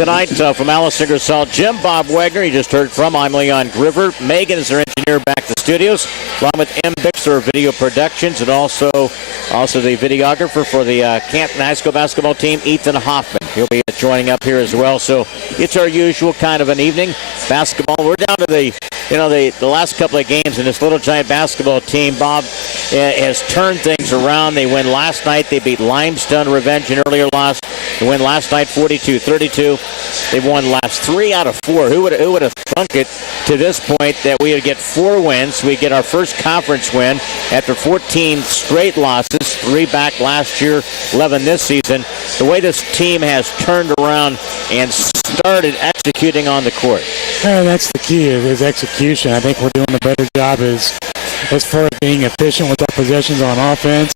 Tonight from Alice Ingersoll Gym, Bob Wagner, you just heard from. I'm Leon Groover. Megan is our engineer back to studios, along with M. Bixler Video Productions, and also the videographer for the Canton High School basketball team, Ethan Hoffman. He'll be joining up here as well. So it's our usual kind of an evening. Basketball, we're down to the last couple of games, and this Little Giant basketball team, Bob, has turned things around. They win last night. They beat Limestone Revenge in earlier loss. They win last night 42-32. They've won last 3 out of 4. Who would have thunk it to this point that we would get 4 wins? We get our first conference win after 14 straight losses, 3 back last year, 11 this season. The way this team has turned around and started executing on the court. That's the key, is execution. I think we're doing a better job as far as being efficient with our possessions on offense.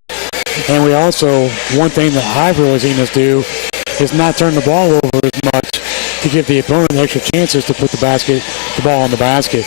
And we also, one thing that I've really seen us do is not turn the ball over as much to give the opponent extra chances to put the ball in the basket.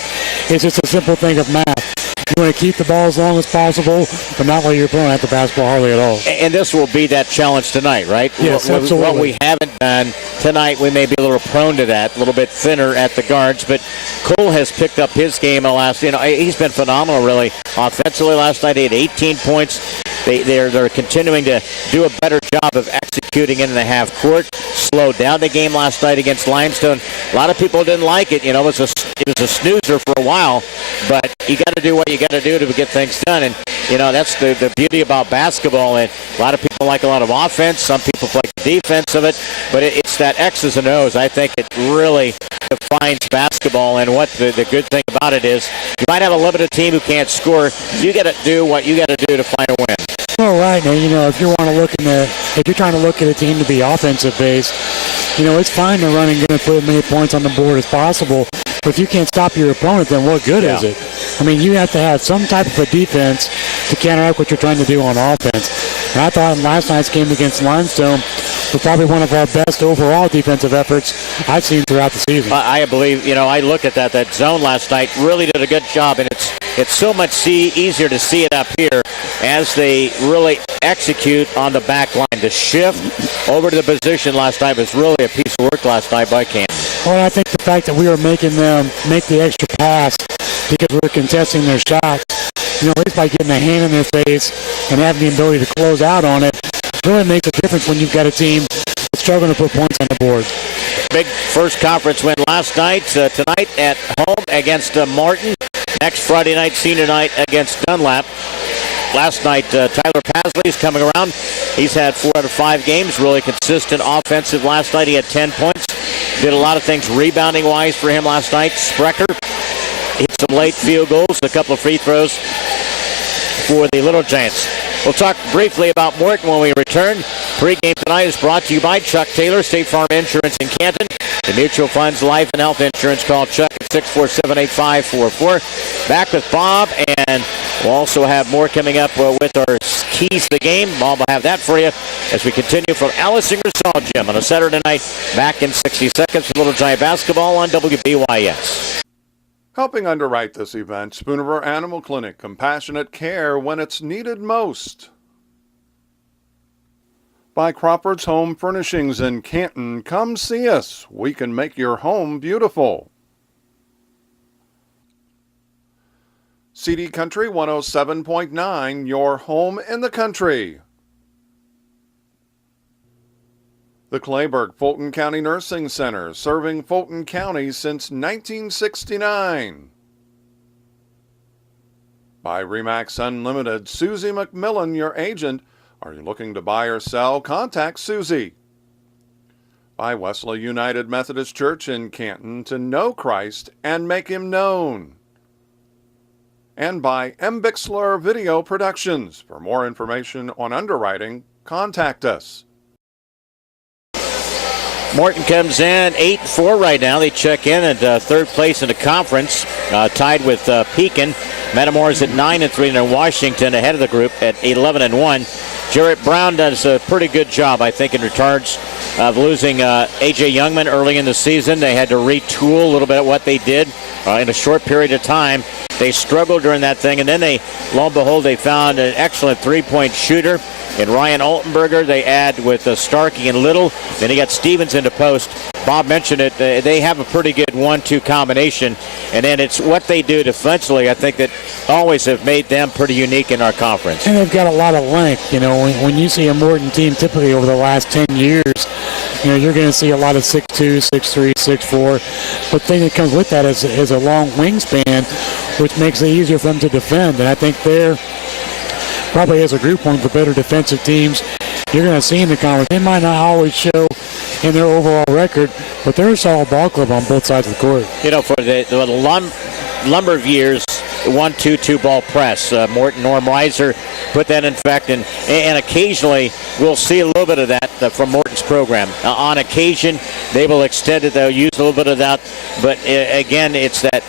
It's just a simple thing of math. You want to keep the ball as long as possible, but not let your opponent have the basketball hardly at all. And this will be that challenge tonight, right? Yes, absolutely. What we haven't done tonight, we may be a little prone to that, a little bit thinner at the guards, but Cole has picked up his game he's been phenomenal, really. Offensively last night, he had 18 points. They're continuing to do a better job of executing in the half court. Slowed down the game last night against Limestone. A lot of people didn't like it. It was a snoozer for a while, but you got to do what you got to do to get things done. And that's the beauty about basketball. And a lot of people like a lot of offense. Some people like the defense of it, but it's that X's and O's. I think it really defines basketball. And what the good thing about it is, you might have a limited team who can't score. You got to do what you got to do to find a win. Well, right, and if you're trying to look at a team to be offensive based, it's fine to run and put as many points on the board as possible. But if you can't stop your opponent, then what good is it? I mean, you have to have some type of a defense to counteract what you're trying to do on offense. And I thought in last night's game against Limestone was probably one of our best overall defensive efforts I've seen throughout the season. I believe, I look at that zone last night, really did a good job, and it's so much easier to see it up here as they really execute on the back line. The shift over to the position last night was really a piece of work last night by Canton. Well, I think the fact that we were making them make the extra pass because we were contesting their shots, at least by getting a hand in their face and having the ability to close out on it, really makes a difference when you've got a team that's struggling to put points on the board. Big first conference win last night. Tonight at home against Morton. Next Friday night, senior night against Dunlap. Last night, Tyler Pasley's coming around. He's had 4 out of 5 games, really consistent offensive. Last night he had 10 points. Did a lot of things rebounding-wise for him last night. Sprecher hit some late field goals, a couple of free throws for the Little Giants. We'll talk briefly about Morton when we return. Pre-game tonight is brought to you by Chuck Taylor, State Farm Insurance in Canton. The Mutual Funds Life and Health Insurance. Call Chuck at 647-8544. Back with Bob, and we'll also have more coming up with our keys to the game. Bob will have that for you as we continue from Alice Ingersoll Gym on a Saturday night. Back in 60 seconds with Little Giant basketball on WBYS. Helping underwrite this event, Spoonerville Animal Clinic, compassionate care when it's needed most. By Crawford's Home Furnishings in Canton, come see us. We can make your home beautiful. CD Country 107.9, your home in the country. The Clayburgh Fulton County Nursing Center, serving Fulton County since 1969. By Remax Unlimited, Susie McMillan, your agent. Are you looking to buy or sell? Contact Susie. By Wesley United Methodist Church in Canton, to know Christ and make him known. And by M. Bixler Video Productions. For more information on underwriting, contact us. Morton comes in 8-4 right now. They check in at third place in the conference, tied with Pekin. Metamore's at 9-3, and Washington ahead of the group at 11-1. Jarrett Brown does a pretty good job, I think, in regards of losing A.J. Youngman early in the season. They had to retool a little bit what they did in a short period of time. They struggled during that thing, and then lo and behold, they found an excellent three-point shooter in Ryan Altenberger. They add with Starkey and Little. Then he got Stevens into post. Bob mentioned it. They have a pretty good 1-2 combination, and then it's what they do defensively. I think that always have made them pretty unique in our conference. And they've got a lot of length. You know, when you see a Morton team typically over the last 10 years, you know, you're going to see a lot of 6'2", 6'3", 6'4". But the thing that comes with that is a long wingspan, which makes it easier for them to defend. And I think they're probably, as a group, one of the better defensive teams you're going to see in the conference. They might not always show in their overall record, but they're a solid ball club on both sides of the court. You know, for the number of years, 1-2 ball press. Morton, Norm Reiser put that in effect, and occasionally we'll see a little bit of that from Morton's program. On occasion, they will extend it. They'll use a little bit of that, but again, it's that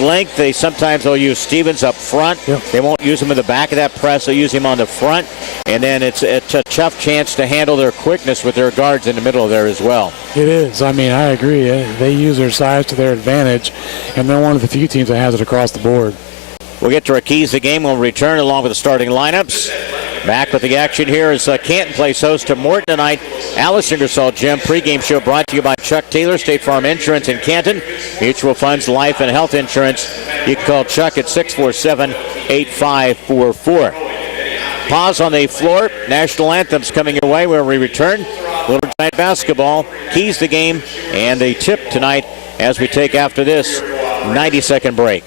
length. Sometimes they'll use Stevens up front. Yep. They won't use him in the back of that press. They'll use him on the front, and then it's a tough chance to handle their quickness with their guards in the middle there as well. It is. I mean, I agree. They use their size to their advantage, and they're one of the few teams that has it across the board. We'll get to our keys to the game. We'll return along with the starting lineups. Back with the action here is Canton plays host to Morton tonight. Alice Ingersoll Gym pregame show brought to you by Chuck Taylor, State Farm Insurance in Canton, Mutual Funds, Life and Health Insurance. You can call Chuck at 647-8544. Pause on the floor. National anthems coming your way when we return. Little Giant basketball, keys to the game, and the tip tonight as we take after this 90-second break.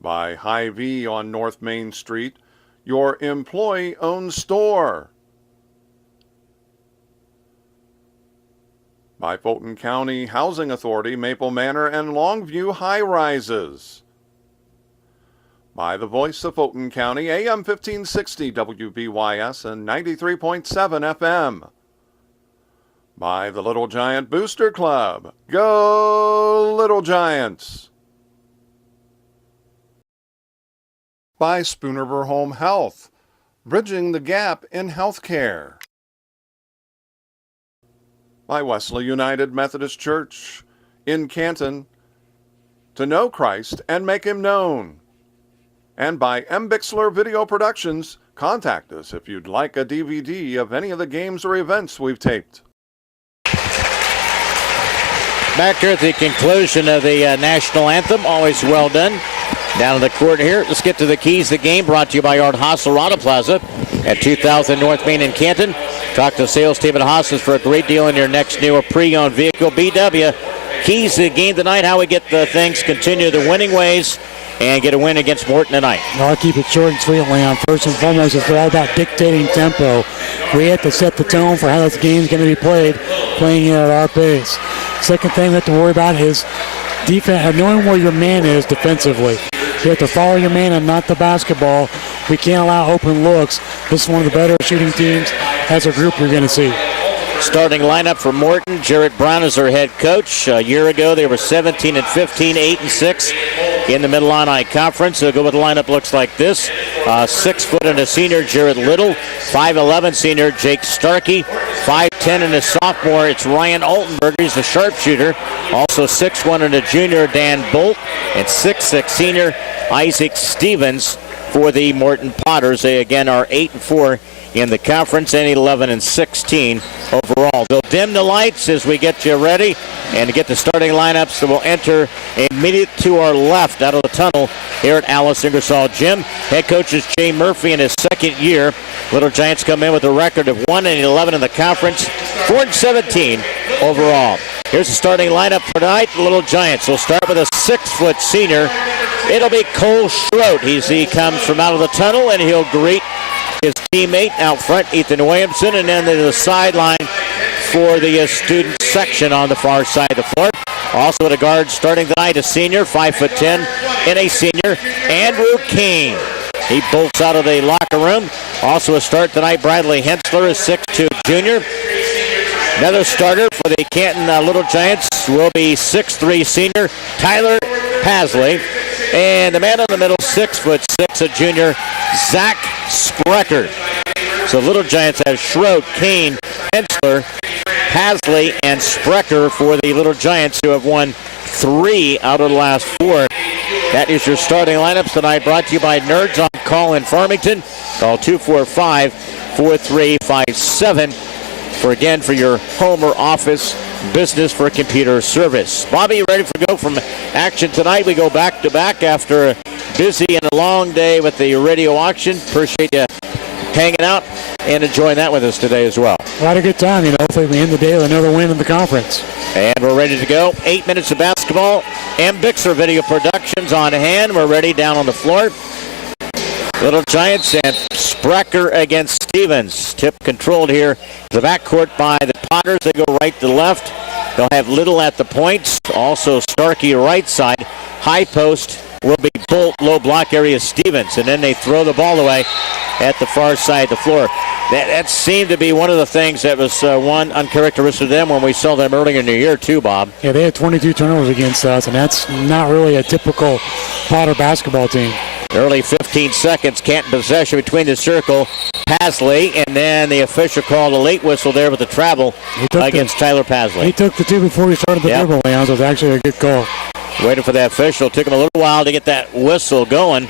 By Hy-Vee on North Main Street, your employee-owned store. By Fulton County Housing Authority, Maple Manor and Longview High Rises. By the voice of Fulton County, AM 1560 WBYS and 93.7 FM. By the Little Giant Booster Club. Go Little Giants! By Spoonerver Home Health, bridging the gap in healthcare. By Wesley United Methodist Church in Canton, to know Christ and make him known. And by M. Bixler Video Productions, contact us if you'd like a DVD of any of the games or events we've taped. Back here at the conclusion of the national anthem, always well done. Down in the court here, let's get to the keys to the game, brought to you by Art Hostel Auto Plaza at 2000 North Main in Canton. Talk to the sales team at Hostels for a great deal in your next new or pre-owned vehicle. BW, keys to the game tonight, how we get the things continue the winning ways and get a win against Morton tonight. No, I'll keep it short and sweet, Leon. First and foremost, it's all about dictating tempo. We have to set the tone for how this game's going to be playing it at our pace. Second thing we have to worry about is defense, knowing where your man is defensively. You have to follow your man and not the basketball. We can't allow open looks. This is one of the better shooting teams as a group you're going to see. Starting lineup for Morton, Jarrett Brown is their head coach. A year ago, they were 17-15, 8-6 in the Mid Illini Conference. They'll go with the lineup looks like this. 6 foot and a senior, Jared Little. 5'11 senior, Jake Starkey. 5'10 and a sophomore, it's Ryan Altenberger. He's the sharpshooter. Also 6'1 and a junior, Dan Bolt. And 6'6 senior, Isaac Stevens for the Morton Potters. They again are 8-4 in the conference and 11-16 overall. They'll dim the lights as we get you ready and to get the starting lineups that will enter immediate to our left out of the tunnel here at Alice Ingersoll Gym. Head coach is Jay Murphy in his second year. Little Giants come in with a record of 1-11 in the conference, 4-17 overall. Here's the starting lineup for tonight. The Little Giants will start with a 6-foot senior. It'll be Cole Schroet. He comes from out of the tunnel and he'll greet his teammate out front, Ethan Williamson, and then to the sideline for the student section on the far side of the floor. Also at a guard starting tonight, a senior, 5'10", and a senior, Andrew Kane. He bolts out of the locker room. Also a start tonight, Bradley Hensler, a 6'2 junior. Another starter for the Canton Little Giants will be 6'3 senior, Tyler Pasley. And the man in the middle, 6'6", a junior, Zach Sprecher. So Little Giants have Schroet, Kane, Hensler, Pasley, and Sprecher for the Little Giants, who have won 3 out of the last 4. That is your starting lineups tonight, brought to you by Nerds on Call in Farmington. Call 245-4357 for your home or office business for computer service. Bobby, you ready for go from action tonight? We go back to back after a busy and a long day with the radio auction. Appreciate you hanging out and enjoying that with us today as well. Had a good time, Hopefully we end the day with another win in the conference. And we're ready to go. 8 minutes of basketball. M. Bixler Video Productions on hand. We're ready down on the floor. Little Giants and Sprecher against Stevens. Tip controlled here. The backcourt by the Potters. They go right to left. They'll have Little at the points. Also Starkey right side. High post will be Bolt. Low block area Stevens. And then they throw the ball away at the far side of the floor. That seemed to be one of the things that was one uncharacteristic of them when we saw them earlier in the year too, Bob. Yeah, they had 22 turnovers against us, and that's not really a typical Potter basketball team. Early 15 seconds, Canton possession between the circle, Pasley, and then the official called a late whistle there with the travel against Tyler Pasley. He took the two before he started the dribble, so it was actually a good call. Waiting for the official. Took him a little while to get that whistle going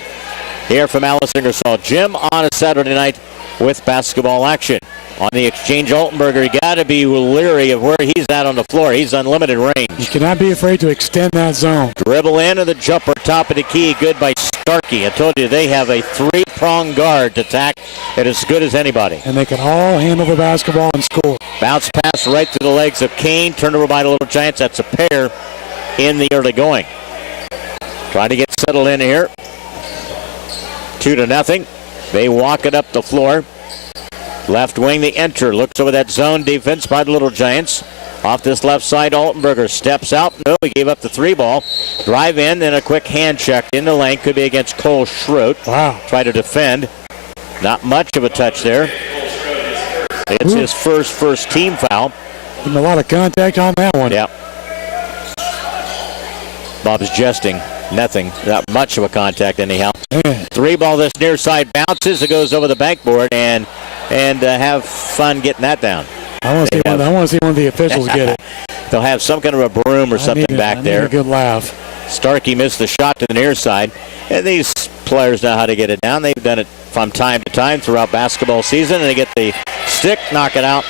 here from Alice Ingersoll Gym on a Saturday night with basketball action. On the exchange, Altenberger, you got to be leery of where he's at on the floor. He's unlimited range. You cannot be afraid to extend that zone. Dribble in and the jumper, top of the key, good by Starkey. I told you they have a three-prong guard to attack that is as good as anybody. And they can all handle the basketball and score. Bounce pass right to the legs of Kane. Turnover by the Little Giants. That's a pair in the early going. Trying to get settled in here. 2-0. They walk it up the floor. Left wing, they enter. Looks over that zone defense by the Little Giants. Off this left side, Altenberger steps out. No, he gave up the three ball. Drive in, then a quick hand check in the lane. Could be against Cole Schroet. Wow. Try to defend. Not much of a touch there. It's his first team foul. And a lot of contact on that one. Yep. Bob's jesting. Nothing. Not much of a contact anyhow. Man. Three ball, this near side bounces. It goes over the backboard and have fun getting that down. I want to see one of the officials get it. They'll have some kind of a broom or something back there. A good laugh. Starkey missed the shot to the near side. And these players know how to get it down. They've done it from time to time throughout basketball season. And they get the stick, knock it out,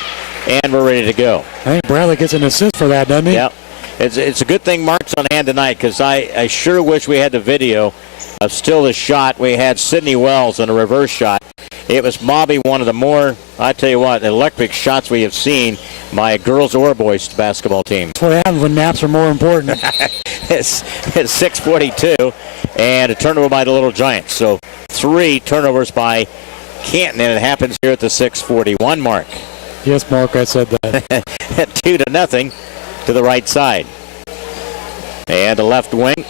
and we're ready to go. I think Bradley gets an assist for that, doesn't he? Yep. It's a good thing Mark's on hand tonight because I sure wish we had the video of still the shot. We had Sidney Wells on a reverse shot. It was Bobby, one of the more, I tell you what, electric shots we have seen by girls or boys basketball team. That's what happens when naps are more important. It's 6:42 and a turnover by the Little Giants. So 3 turnovers by Canton, and it happens here at the 6:41 mark. Yes, Mark, I said that. 2-0 to the right side. And the left wing.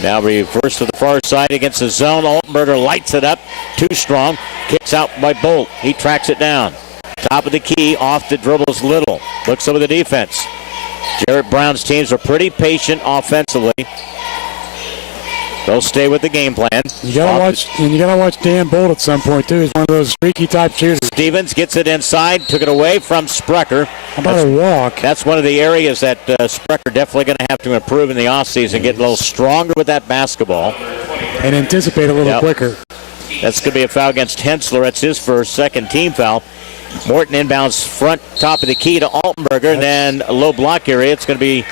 Now reverse to the far side against the zone. Altenberger lights it up. Too strong. Kicks out by Bolt. He tracks it down. Top of the key. Off the dribbles Little. Looks over the defense. Jarrett Brown's teams are pretty patient offensively. They'll stay with the game plan. You gotta watch Dan Bolt at some point too. He's one of those streaky type shooters. Stevens gets it inside, took it away from Sprecher. How about a walk? That's one of the areas that Sprecher definitely going to have to improve in the offseason, get a little stronger with that basketball. And anticipate a little quicker. That's going to be a foul against Hensler. That's his second team foul. Morton inbounds front, top of the key to Altenberger, and then a low block area. It's going to be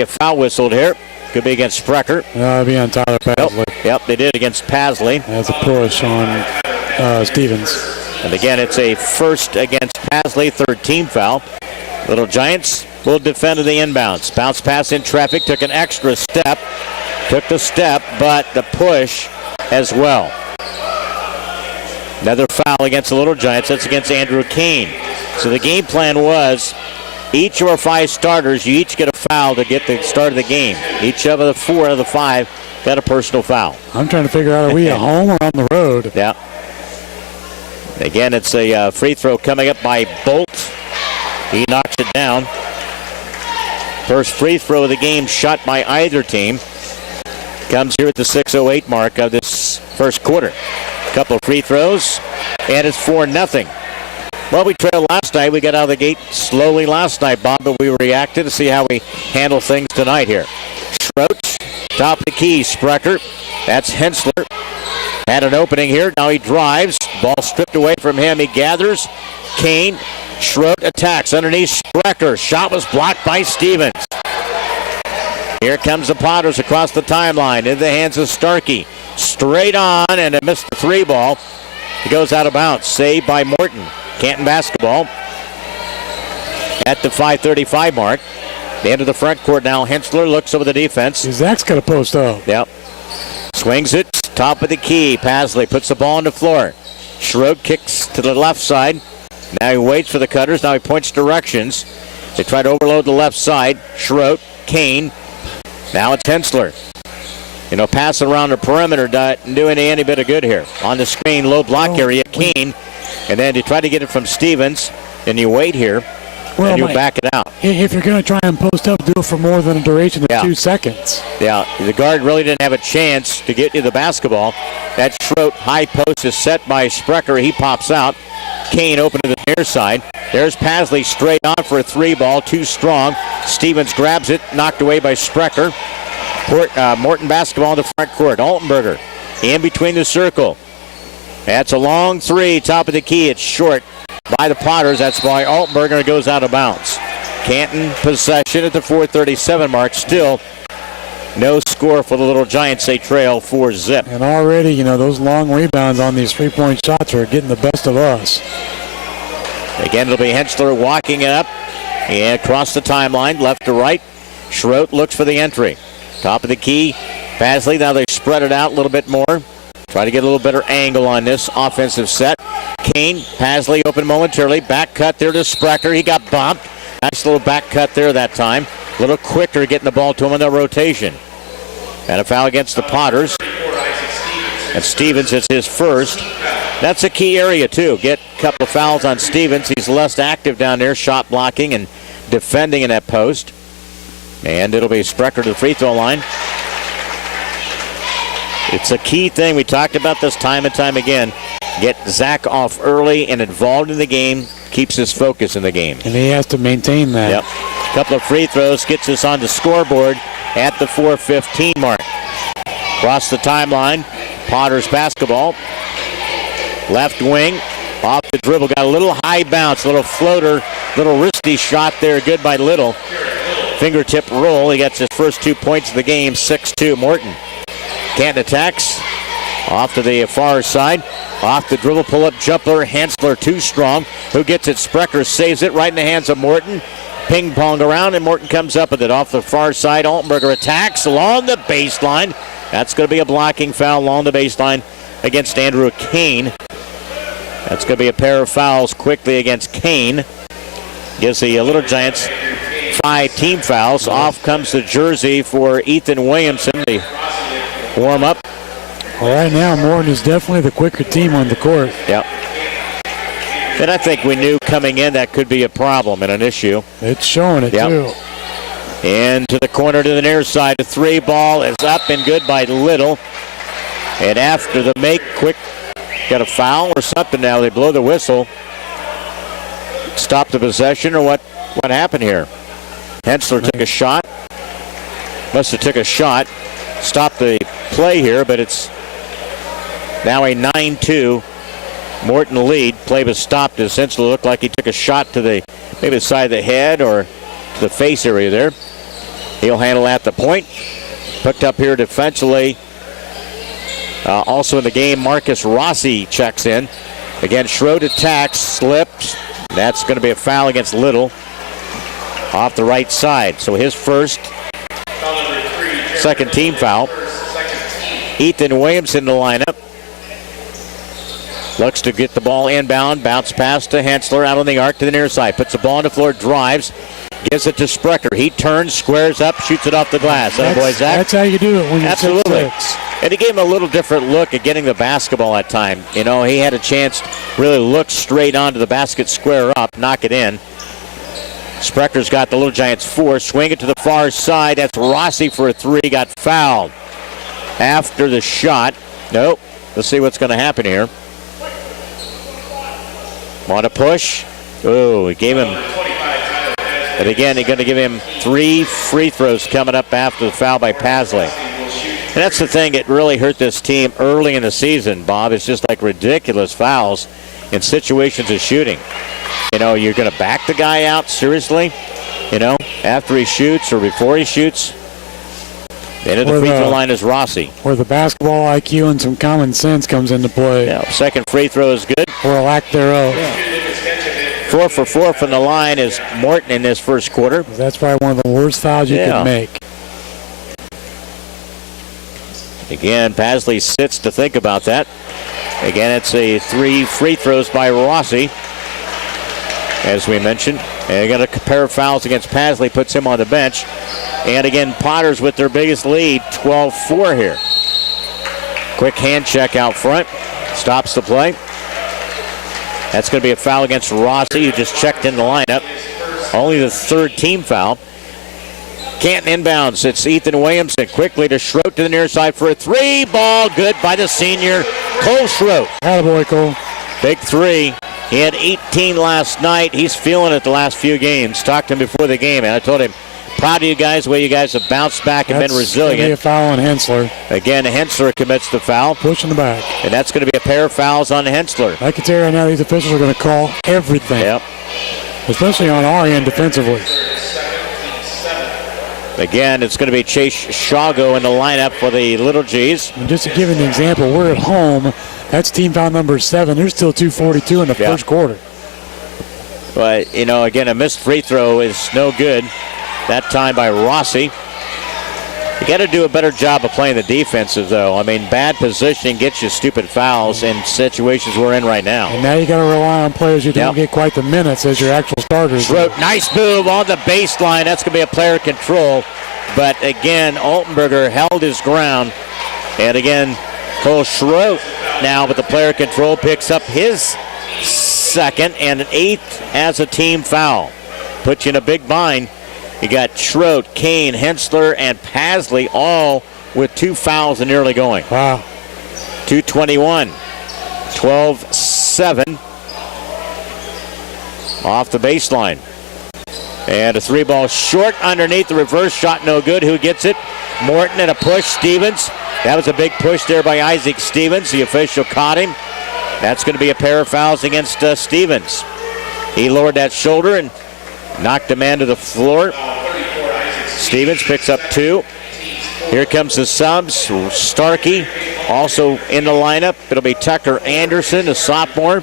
a foul whistled here. Could be against Sprecher. It'll be on Tyler Pasley. Yep, they did against Pasley. That's a push on Stevens. And again, it's a first against Pasley, third team foul. Little Giants will defend to the inbounds. Bounce pass in traffic, took an extra step. Took the step, but the push as well. Another foul against the Little Giants. That's against Andrew Kane. So the game plan was each of our 5 starters, you each get a foul to get the start of the game. Each of the 4 out of the 5 got a personal foul. I'm trying to figure out, are we at home or on the road? Yeah. Again, it's a free throw coming up by Bolt. He knocks it down. First free throw of the game shot by either team. Comes here at the 6:08 mark of this first quarter. Couple of free throws, and it's 4-0. Well, we trailed last night. We got out of the gate slowly last night, Bob, but we reacted to see how we handle things tonight here. Schroet, top of the key, Sprecher. That's Hensler. Had an opening here. Now he drives. Ball stripped away from him. He gathers. Kane Schroed attacks underneath Sprecher. Shot was blocked by Stevens. Here comes the Potters across the timeline in the hands of Starkey. Straight on, and it missed the 3 ball. It goes out of bounds. Saved by Morton. Canton basketball at the 5:35 mark. The end of the front court now. Hensler looks over the defense. Zach's got to post up. Yep. Swings it. Top of the key. Pasley puts the ball on the floor. Schroed kicks to the left side. Now he waits for the cutters. Now he points directions. They try to overload the left side. Schroed, Kane. Now it's Hensler. Passing around the perimeter, not doing any bit of good here. On the screen, low block area, Kane. And then you try to get it from Stevens, and you wait here, and you back it out. If you're going to try and post up, do it for more than a duration of 2 seconds. Yeah, the guard really didn't have a chance to get you the basketball. That Schroed high post is set by Sprecher. He pops out. Kane open to the near side. There's Pasley straight on for a 3 ball, too strong. Stevens grabs it, knocked away by Sprecher. Morton basketball in the front court. Altenberger in between the circle. That's a long 3, top of the key. It's short by the Potters. That's by Altenberger. It goes out of bounds. Canton possession at the 4:37 mark. Still no score for the Little Giants. They trail 4-zip. And already, those long rebounds on these 3-point shots are getting the best of us. Again, it'll be Hensler walking it up and across the timeline, left to right. Schroed looks for the entry. Top of the key. Pasley, now they spread it out a little bit more. Try to get a little better angle on this offensive set. Kane, Pasley open momentarily. Back cut there to Sprecher. He got bumped. Nice little back cut there that time. A little quicker getting the ball to him in the rotation. And a foul against the Potters. And Stevens, it's his first. That's a key area, too. Get a couple of fouls on Stevens. He's less active down there, shot blocking and defending in that post. And it'll be Sprecher to the free throw line. It's a key thing. We talked about this time and time again. Get Zach off early and involved in the game. Keeps his focus in the game. And he has to maintain that. Yep. A couple of free throws gets us on the scoreboard at the 4:15 mark. Across the timeline, Potters basketball. Left wing, off the dribble. Got a little high bounce, little floater, little risky shot there. Good by Little. Fingertip roll. He gets his first 2 points of the game, 6-2 Morton. Canton attacks. Off to the far side. Off the dribble, pull-up jumper. Hensler too strong. Who gets it? Sprecher saves it right in the hands of Morton. Ping-pong around, and Morton comes up with it. Off the far side, Altenberger attacks along the baseline. That's going to be a blocking foul along the baseline against Andrew Kane. That's going to be a pair of fouls quickly against Kane. Gives the Little Giants 5 team fouls. Off comes the jersey for Ethan Williamson. The warm up. Well, right now, Morton is definitely the quicker team on the court. Yep. And I think we knew coming in that could be a problem and an issue. It's showing it, too. Into the corner to the near side. The 3 ball is up and good by Little. And after the make, quick, got a foul or something now. They blow the whistle. Stop the possession or what happened here? Hensler took a shot. Must have took a shot. Stopped the play here, but it's now a 9-2 Morton lead. Play was stopped. It essentially looked like he took a shot to maybe the side of the head or to the face area there. He'll handle at the point. Picked up here defensively. Also in the game, Marcus Rossi checks in. Again, Schroed attacks, slips. That's going to be a foul against Little off the right side. So his first, second team foul. Ethan Williamson in the lineup. Looks to get the ball inbound. Bounce pass to Hensler out on the arc to the near side. Puts the ball on the floor, drives. Gives it to Sprecher. He turns, squares up, shoots it off the glass. That's how you do it when you're Absolutely. 6'6". And he gave him a little different look at getting the basketball at time. He had a chance to really look straight onto the basket, square up, knock it in. Sprecher's got the Little Giants 4. Swing it to the far side. That's Rossi for a 3. Got fouled after the shot. Nope. Let's see what's going to happen here. Want to push? Oh, he gave him. But again, they're going to give him 3 free throws coming up after the foul by Pasley. And that's the thing that really hurt this team early in the season, Bob. It's just like ridiculous fouls in situations of shooting. you're going to back the guy out seriously, after he shoots or before he shoots. The end of the free throw line is Rossi. Where the basketball IQ and some common sense comes into play. Yeah, second free throw is good. Or a lack thereof. Yeah. 4 for 4 from the line is Morton in this first quarter. That's probably one of the worst fouls you could make. Again, Pasley sits to think about that. Again, it's a 3 free throws by Rossi, as we mentioned. And they got a pair of fouls against Pasley, puts him on the bench. And again, Potters with their biggest lead, 12-4 here. Quick hand check out front. Stops the play. That's going to be a foul against Rossi, who just checked in the lineup. Only the third team foul. Canton inbounds. It's Ethan Williamson. Quickly to Schroet to the near side for a 3. Ball good by the senior, Cole Schroet. Attaboy, Cole. Big 3. He had 18 last night. He's feeling it the last few games. Talked to him before the game, and I told him, proud of you guys, the way you guys have bounced back and been resilient. That's going to be a foul on Hensler. Again, Hensler commits the foul. Pushing the back. And that's going to be a pair of fouls on Hensler. I can tell you right now, these officials are going to call everything. Yep. Especially on our end defensively. Again, it's going to be Chase Shago in the lineup for the Little G's. And just to give an example, we're at home. That's team foul number 7. There's still 2:42 in the first quarter. But, again, a missed free throw is no good. That time by Rossi. You got to do a better job of playing the defensive, though. I mean, bad positioning gets you stupid fouls in situations we're in right now. And now you got to rely on players who don't get quite the minutes as your actual starters. Schroet, nice move on the baseline. That's going to be a player control. But again, Altenberger held his ground. And again, Cole Schroet now with the player control picks up his second and 8th as a team foul. Puts you in a big bind. You got Schroet, Kane, Hensler, and Pasley all with 2 fouls and nearly going. Wow. 2:21. 12-7. Off the baseline. And a 3-ball short underneath the reverse shot, no good. Who gets it? Morton and a push. Stevens. That was a big push there by Isaac Stevens. The official caught him. That's going to be a pair of fouls against Stevens. He lowered that shoulder and knocked the man to the floor. Stevens picks up 2. Here comes the subs. Starkey also in the lineup. It'll be Tucker Anderson, a sophomore.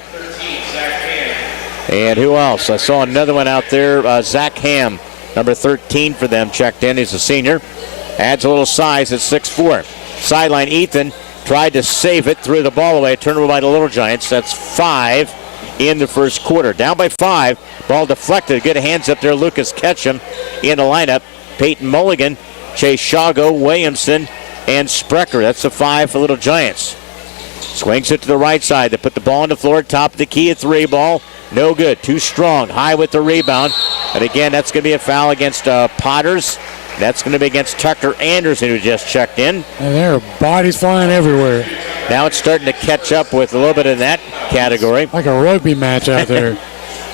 And who else? I saw another one out there. Zach Ham, number 13 for them, checked in. He's a senior. Adds a little size at 6'4". Sideline Ethan tried to save it, threw the ball away. Turnover by the Little Giants. That's 5 in the first quarter. Down by 5. Ball deflected. Good hands up there. Lucas Ketchum in the lineup. Peyton Mulligan, Chase Shago, Williamson, and Sprecher. That's the 5 for Little Giants. Swings it to the right side. They put the ball on the floor. Top of the key, a 3 ball. No good. Too strong. High with the rebound. And again, that's going to be a foul against Potters. That's going to be against Tucker Anderson, who just checked in. And there are bodies flying everywhere. Now it's starting to catch up with a little bit in that category. Like a rugby match out there.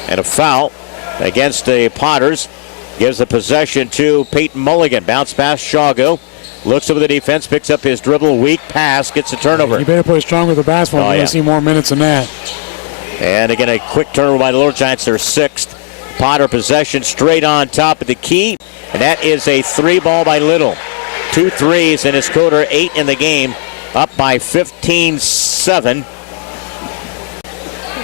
And a foul against the Potters. Gives the possession to Peyton Mulligan. Bounce pass Shago. Looks over the defense, picks up his dribble. Weak pass, gets a turnover. You better play strong with the basketball. We're going to see more minutes than that. And again, a quick turnover by the Little Giants. Their 6th. Potter possession straight on top of the key. And that is a 3-ball by Little. 2 threes in his quarter, 8 in the game. Up by 15-7.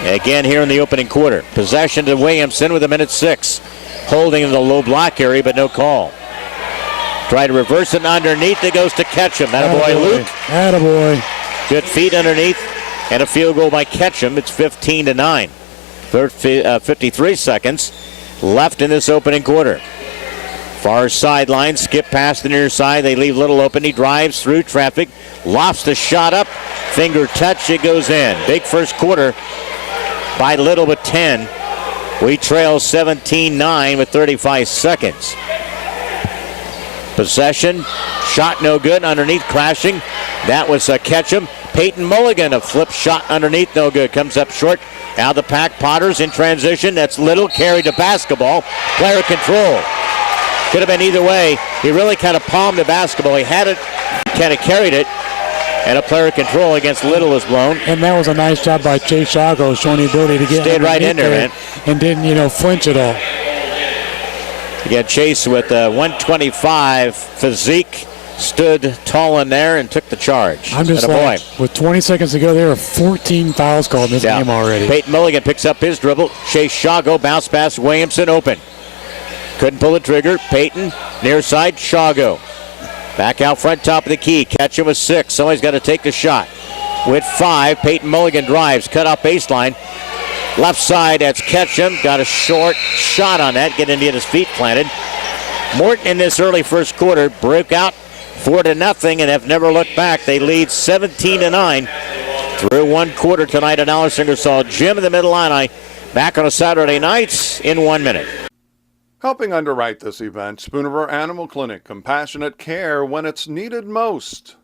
Again here in the opening quarter. Possession to Williamson with 1:06. Holding in the low block area, but no call. Try to reverse it underneath. It goes to Ketchum. Attaboy, Luke. Attaboy. Good feet underneath. And a field goal by Ketchum. It's 15-9. 53 seconds left in this opening quarter. Far sideline, skip past the near side. They leave Little open. He drives through traffic. Lofts the shot up. Finger touch. It goes in. Big first quarter by Little with 10. We trail 17-9 with 35 seconds. Possession. Shot no good. Underneath crashing. That was Ketchum. Peyton Mulligan, a flip shot underneath. No good. Comes up short. Out of the pack. Potters in transition. That's Little. Carried to basketball. Player control. Could have been either way. He really kind of palmed the basketball. He had it. Kind of carried it. And a player control against Little is blown. And that was a nice job by Chase Shago, showing the ability to get Stayed right in there, man. And didn't, flinch at all. Again, Chase with 125 physique, stood tall in there and took the charge. I'm just like, with 20 seconds to go, there are 14 fouls called in this game already. Peyton Mulligan picks up his dribble. Chase Shago, bounce pass, Williamson open. Couldn't pull the trigger. Peyton, near side, Shago. Back out front, top of the key. Catch him with 6. Somebody's got to take the shot. With 5, Peyton Mulligan drives, cut off baseline. Left side, that's Ketchum. Got a short shot on that, getting to get his feet planted. Morton in this early first quarter broke out 4-0 and have never looked back. They lead 17-9 through one quarter tonight at Alice Ingersoll Gym in the Mid Illini. Back on a Saturday night in 1 minute. Helping underwrite this event, Spoonriver Animal Clinic, compassionate care when it's needed most.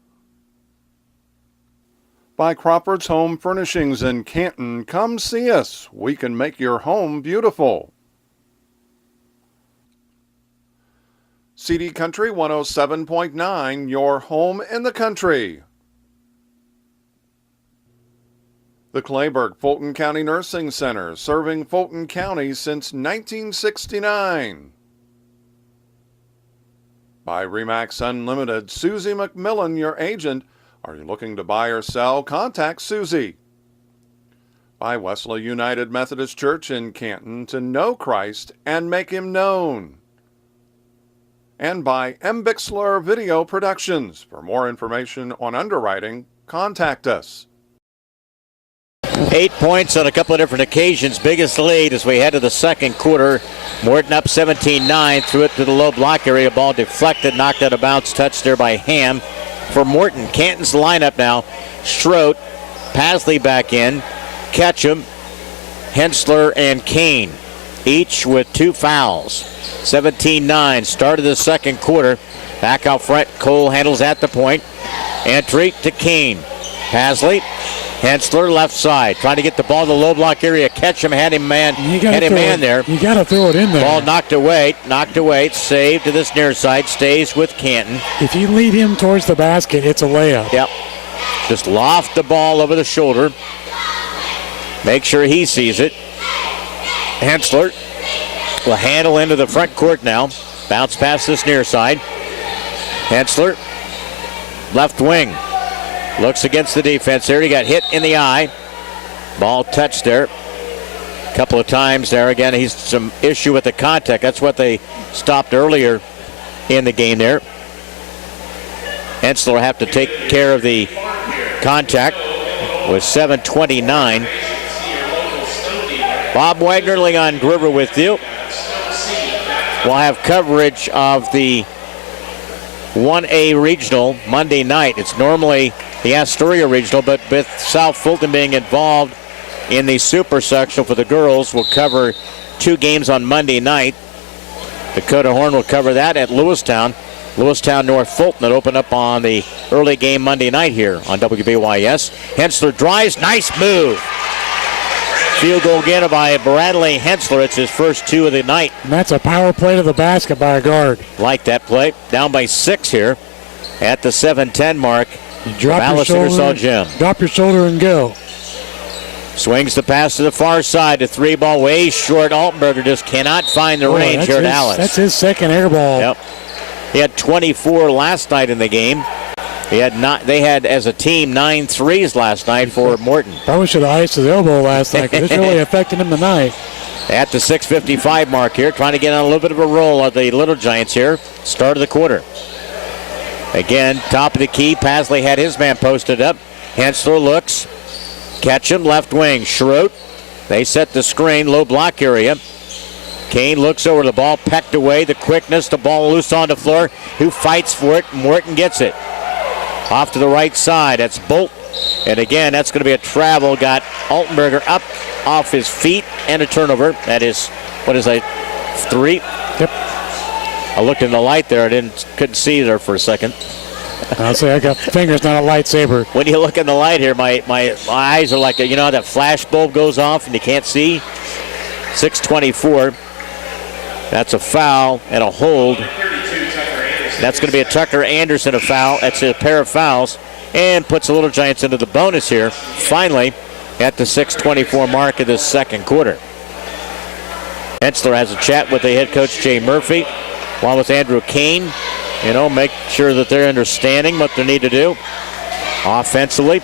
By Crawford's Home Furnishings in Canton, come see us. We can make your home beautiful. CD Country 107.9, your home in the country. The Clayburgh Fulton County Nursing Center, serving Fulton County since 1969. By Remax Unlimited, Susie McMillan, your agent. Are you looking to buy or sell? Contact Susie. By Wesley United Methodist Church in Canton, to know Christ and make him known. And by M. Bixler Video Productions. For more information on underwriting, contact us. 8 points on a couple of different occasions. Biggest lead as we head to the second quarter. Morton up 17-9. Threw it to the low block area. Ball deflected, knocked out of bounds. Touched there by Ham. For Morton, Canton's lineup now. Schroet, Pasley back in. Ketchum, Hensler, and Kane. Each with 2 fouls. 17-9. Start of the second quarter. Back out front. Cole handles at the point. Entry to Kane. Pasley. Hensler left side, trying to get the ball in the low block area. Ketchum had him man there. You got to throw it in there. Ball knocked away, saved to this near side, stays with Canton. If you lead him towards the basket, it's a layup. Yep. Just loft the ball over the shoulder. Make sure he sees it. Hensler will handle into the front court now. Bounce past this near side. Hensler, left wing. Looks against the defense there. He got hit in the eye. Ball touched there a couple of times there. Again, he's some issue with the contact. That's what they stopped earlier in the game there. Hensler will have to take care of the contact with 7:29. Bob Wagner, Leon Groover with you. We'll have coverage of the 1A Regional Monday night. It's normally the Astoria Regional, but with South Fulton being involved in the Super Sectional for the girls, we'll cover 2 games on Monday night. Dakota Horn will cover that at Lewistown. Lewistown North Fulton that open up on the early game Monday night here on WBYS. Hensler drives, nice move. Field goal again by Bradley Hensler. It's his first 2 of the night. And that's a power play to the basket by a guard. Like that play. Down by 6 here at the 7:10 mark. Drop your shoulder and go. Swings the pass to the far side. The 3-ball way short. Altenberger just cannot find the range here at Alice. That's his second air ball. Yep. He had 24 last night in the game. They had as a team 9 threes last night for Morton. Probably should have iced his elbow last night because it's really affecting him tonight. At the 6:55 mark here, trying to get on a little bit of a roll of the Little Giants here. Start of the quarter. Again, top of the key. Pasley had his man posted up. Hensler looks. Ketchum, left wing. Schroet. They set the screen, low block area. Kane looks over the ball, pecked away. The quickness, the ball loose on the floor. Who fights for it? Morton gets it. Off to the right side. That's Bolt. And again, that's going to be a travel. Got Altenberger up off his feet and a turnover. That is, 3? Yep. I looked in the light there. Couldn't see there for a second. I'll say I got fingers, not a lightsaber. When you look in the light here, my eyes are like, how that flash bulb goes off and you can't see? 6:24. That's a foul and a hold. That's going to be a Tucker Anderson a foul. That's a pair of fouls. and puts the Little Giants into the bonus here, finally, at the 6:24 mark of this second quarter. Hensler has a chat with the head coach, Jay Murphy, along with Andrew Kane. Make sure that they're understanding what they need to do. Offensively,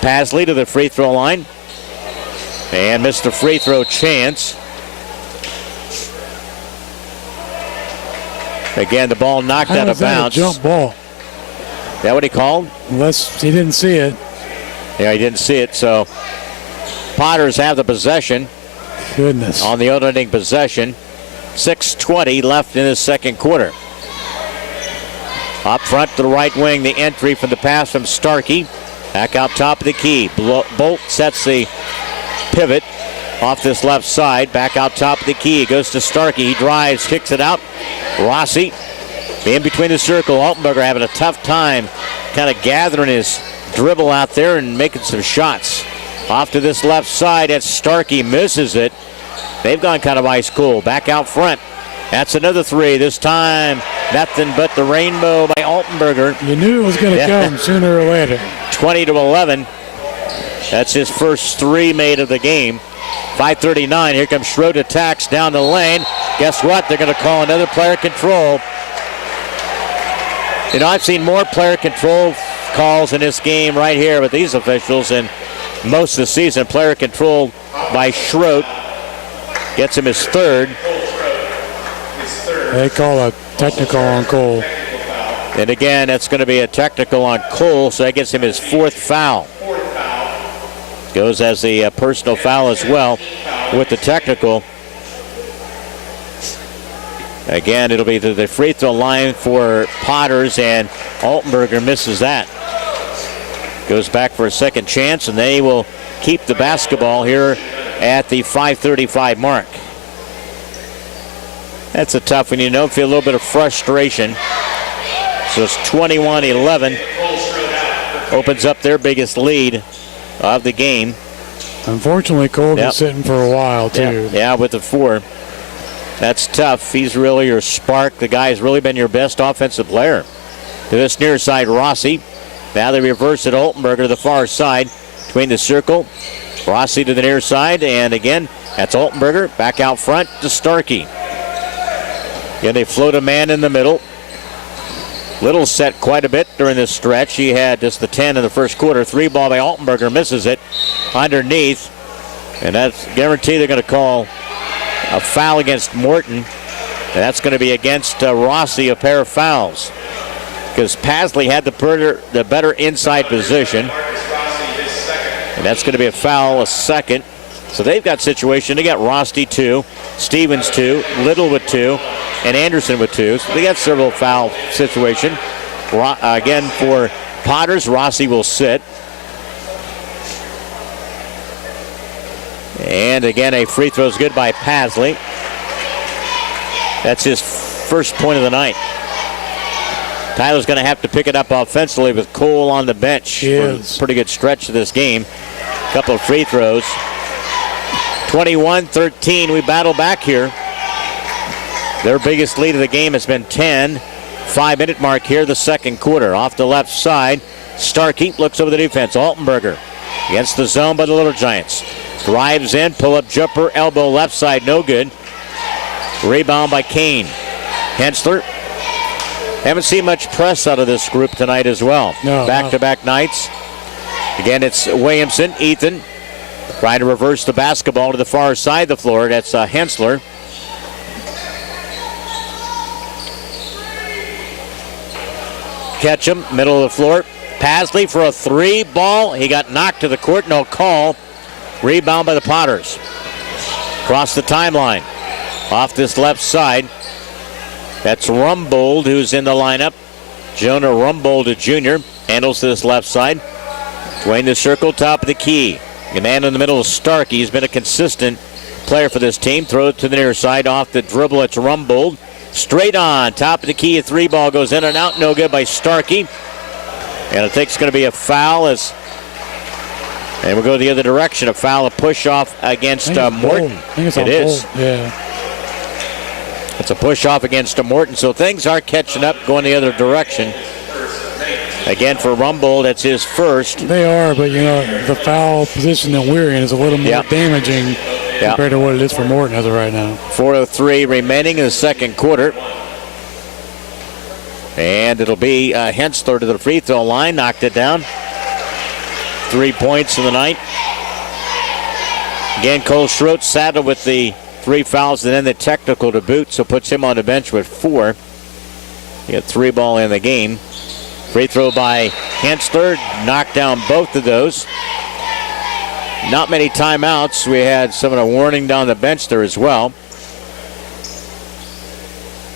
Pasley to the free throw line. And missed the free throw chance. Again, the ball knocked out of bounds. A jump ball. Is that what he called? Unless he didn't see it. Yeah, he didn't see it. So Potters have the possession. Goodness. On the opening possession. 6:20 left in the second quarter. Up front to the right wing, the entry from the pass from Starkey. Back out top of the key. Bolt sets the pivot off this left side. Back out top of the key. It goes to Starkey. He drives, kicks it out. Rossi in between the circle. Altenberger having a tough time kind of gathering his dribble out there and making some shots. Off to this left side. That's Starkey. Misses it. They've gone kind of ice cool. Back out front. That's another three. This time, nothing but the rainbow by Altenberger. You knew it was going to come sooner or later. 20-11. That's his first three made of the game. 5:39. Here comes Schroeder attacks down the lane. Guess what? They're going to call another player control. I've seen more player control calls in this game right here with these officials and most of the season. Player control by Schroeder. Gets him his third. They call a technical on Cole. And again, that's going to be a technical on Cole, so that gets him his fourth foul. Goes as a personal foul as well with the technical. Again, it'll be to the free throw line for Potters, and Altenberger misses that. Goes back for a second chance, and they will keep the basketball here at the 5:35 mark. That's a tough one, feel a little bit of frustration. So it's 21-11. Opens up their biggest lead of the game. Unfortunately, Cole been sitting for a while, too. Yeah, with the four. That's tough. He's really your spark. The guy's really been your best offensive player. To this near side, Rossi. Now they reverse it. Altenberger to the far side between the circle. Rossi to the near side. And again, that's Altenberger. Back out front to Starkey. Again, they float a man in the middle. Little set quite a bit during this stretch. He had just the 10 in the first quarter. Three ball by Altenberger. Misses it underneath. And that's guaranteed they're going to call a foul against Morton. And that's going to be against Rossi, a pair of fouls. Because Pasley had the better inside position. And that's going to be a foul, a second. So they've got situation. They got Rossi 2, Stevens 2, Little with 2, and Anderson with 2. So they got several foul situation. Again, for Potters, Rossi will sit. And again, a free throw is good by Pasley. That's his first point of the night. Tyler's going to have to pick it up offensively with Cole on the bench. For a pretty good stretch of this game. A couple of free throws. 21-13, we battle back here. Their biggest lead of the game has been 10. 5-minute mark here, the second quarter. Off the left side, Starkey looks over the defense. Altenberger against the zone by the Little Giants. Drives in, pull-up jumper, elbow left side, no good. Rebound by Kane. Hensler. Haven't seen much press out of this group tonight as well. Back-to-back nights. Again, it's Williamson, Ethan, trying to reverse the basketball to the far side of the floor. That's Hensler. Ketchum, middle of the floor. Pasley for a three ball. He got knocked to the court, no call. Rebound by the Potters. Across the timeline. Off this left side. That's Rumbold who's in the lineup. Jonah Rumbold, a junior, handles this left side. Between the circle, top of the key. The man in the middle is Starkey. He's been a consistent player for this team. Throw it to the near side. Off the dribble, it's Rumbold. Straight on. Top of the key. A three ball goes in and out. No good by Starkey. And I think it's going to be a foul. And we'll go the other direction. A foul, a push off against Morton. It is. Yeah. It's a push off against Morton. So things are catching up, going the other direction. Again, for Rumbold, that's his first. They are, but, the foul position that we're in is a little more damaging compared to what it is for Morton as of right now. 4:03 remaining in the second quarter. And it'll be Hensler to the free throw line. Knocked it down. 3 points in the night. Again, Cole Schroet saddled with the 3 fouls and then the technical to boot, so puts him on the bench with 4. He got 3 ball in the game. Free throw by Hensler. Knocked down both of those. Not many timeouts. We had some of the warning down the bench there as well.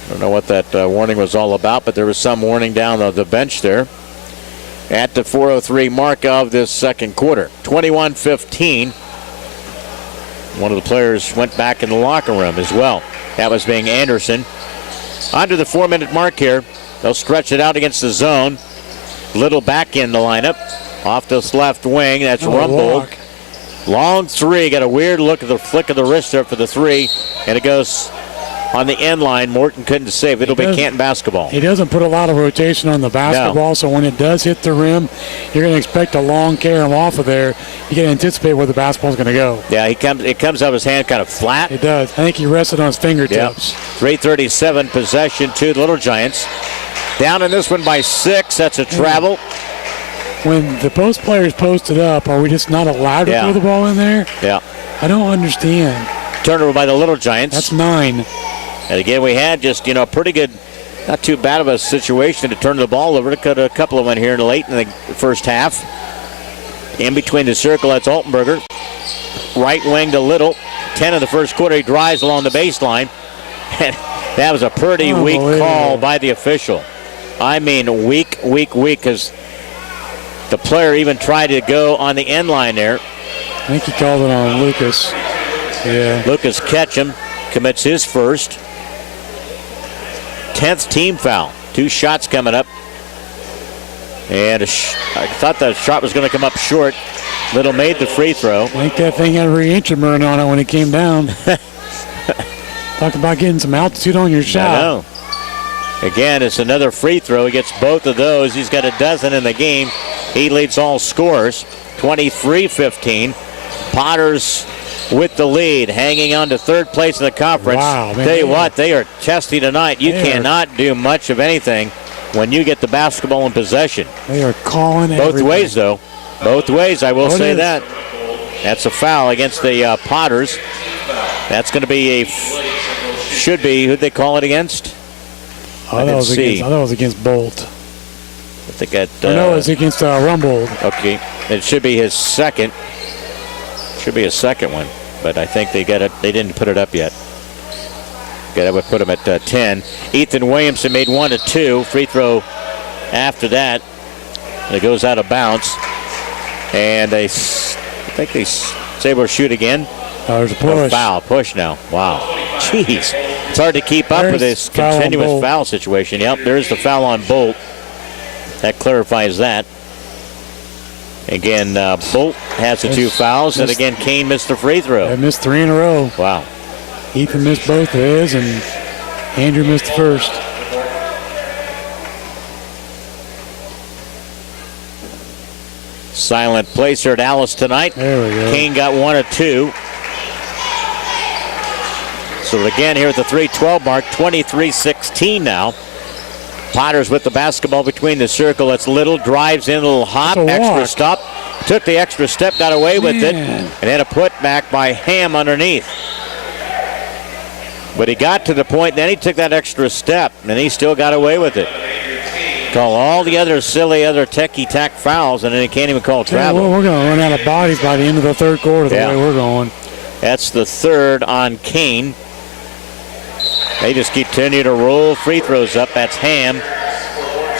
I don't know what that warning was all about, but there was some warning down the bench there. At the 4:03 mark of this second quarter. 21-15. One of the players went back in the locker room as well. That was being Anderson. Under the 4-minute mark here. They'll stretch it out against the zone. Little back in the lineup. Off this left wing. That's Rumbold. Long three. Got a weird look at the flick of the wrist there for the three. And it goes on the end line. Morton couldn't save. It'll be Canton basketball. He doesn't put a lot of rotation on the basketball, so when it does hit the rim, you're going to expect a long carry off of there. You can anticipate where the basketball's going to go. Yeah, it comes out of his hand kind of flat. It does. I think he rested on his fingertips. 3:37 possession to the Little Giants. Down in this one by 6. That's a travel. When the post players posted up, are we just not allowed to throw the ball in there? Yeah. I don't understand. Turnover by the Little Giants. That's 9. And again, we had just, pretty good, not too bad of a situation to turn the ball over. Cut a couple of them here late in the first half. In between the circle, that's Altenberger. Right wing to Little. 10 in the first quarter. He drives along the baseline. And that was a pretty weak call by the official. I mean, weak, because the player even tried to go on the end line there. I think he called it on Lucas. Yeah. Lucas Ketchum commits his first. 10th team foul. 2 shots coming up. And I thought that shot was going to come up short. Little made the free throw. I think that thing had a re-inchment on it when it came down. Talk about getting some altitude on your shot. I know. Again, it's another free throw. He gets both of those. He's got a dozen in the game. He leads all scorers. 23-15. Potters with the lead, hanging on to third place in the conference. Wow, man. Tell you what, they are testy tonight. You cannot do much of anything when you get the basketball in possession. They are calling both ways, though. Both ways, I will say that. That's a foul against the Potters. That's going to be should be, who'd they call it against? I thought it was against Bolt. I think that. No, it's against Rumbold. Okay, it should be his second. Should be his second one, but I think they got it. They didn't put it up yet. That would put him at 10. Ethan Williamson made 1 of 2. Free throw after that. It goes out of bounds, and I think they say we'll shoot again. There's a push. Foul. Push now. Wow. Jeez. It's hard to keep up with this continuous foul situation. Yep, there's the foul on Bolt. That clarifies that. Again, Bolt has the 2 fouls, and again, Kane missed the free throw. I missed 3 in a row. Wow. Ethan missed both of his, and Andrew missed the first. Silent place here at Alice tonight. There we go. Kane got 1 of 2. So again, here at the 3:12 mark, 23-16 now. Potters with the basketball between the circle. It's Little, drives in, a little hop, extra stop. Took the extra step, got away with it, and then a putback by Ham underneath. But he got to the point, then he took that extra step, and he still got away with it. Call all the other silly techie-tack fouls, and then he can't even call travel. Well, we're going to run out of bodies by the end of the third quarter the way we're going. That's the third on Kane. They just continue to roll free throws up. That's Ham.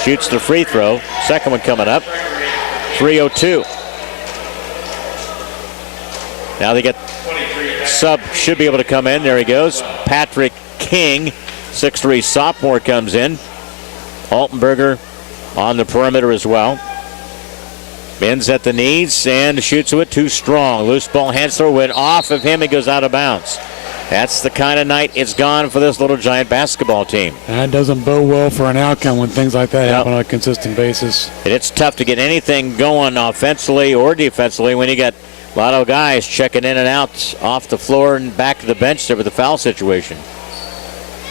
Shoots the free throw. Second one coming up. 3:02. Now they get sub, should be able to come in. There he goes. Patrick King, 6'3" sophomore, comes in. Altenberger on the perimeter as well. Bends at the knees and shoots it too strong. Loose ball. Hensler went off of him. He goes out of bounds. That's the kind of night it's gone for this Little Giant basketball team. That doesn't bode well for an outcome when things like that happen on a consistent basis. And it's tough to get anything going offensively or defensively when you got a lot of guys checking in and out off the floor and back to the bench there with the foul situation.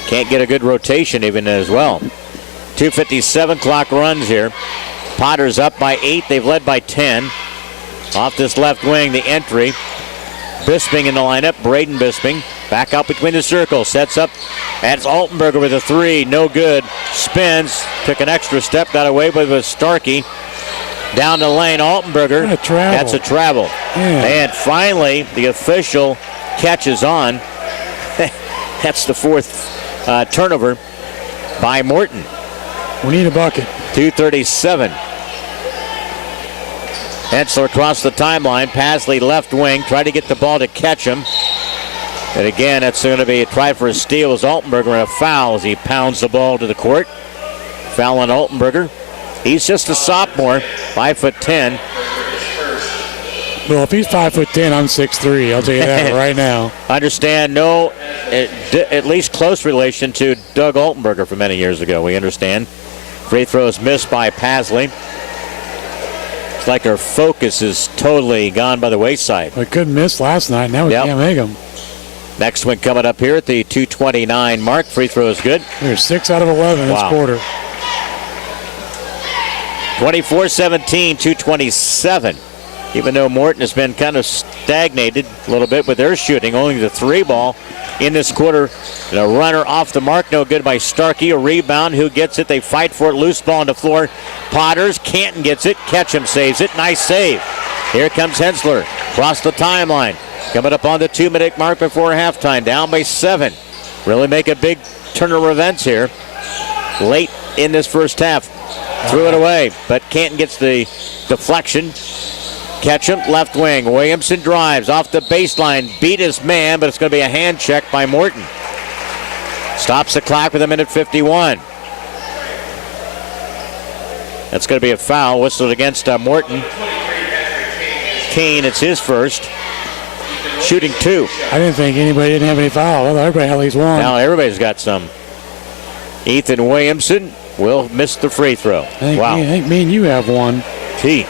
Can't get a good rotation even as well. 2:57 clock runs here. Potters up by 8. They've led by 10. Off this left wing, the entry. Bisping in the lineup. Braden Bisping. Back out between the circles. Sets up. That's Altenberger with a 3. No good. Spins. Took an extra step. Got away with Starkey. Down the lane. Altenberger. That's a travel. Yeah. And finally, the official catches on. That's the fourth turnover by Morton. We need a bucket. 2:37. Hensler across the timeline. Pasley left wing. Tried to get the ball to catch him. And again, that's going to be a try for a steal as Altenberger and a foul as he pounds the ball to the court. Foul on Altenberger. He's just a sophomore, 5'10". Well, if he's 5'10", I'm 6'3". I'll tell you that right now. Understand, no, at least close relation to Doug Altenberger from many years ago. We understand. Free throws missed by Pasley. It's like our focus is totally gone by the wayside. We couldn't miss last night. Now we can't make them. Next one coming up here at the 2:29 mark. Free throw is good. We're 6 out of 11 this quarter. 24-17, 2:27. Even though Morton has been kind of stagnated a little bit with their shooting, only the 3 ball in this quarter. And a runner off the mark, no good by Starkey. A rebound, who gets it? They fight for it. Loose ball on the floor. Potters, Canton gets it. Ketchum saves it. Nice save. Here comes Hensler across the timeline. Coming up on the 2-minute mark before halftime. Down by 7. Really make a big turn of events here. Late in this first half. Threw it away, but Canton gets the deflection. Ketchum, left wing. Williamson drives off the baseline. Beat his man, but it's going to be a hand check by Morton. Stops the clock with 1:51. That's going to be a foul whistled against Morton. Kane, it's his first. Shooting 2. I didn't think anybody didn't have any foul. I thought everybody had at least one. Now everybody's got some. Ethan Williamson will miss the free throw. I think me and you have one. Gee.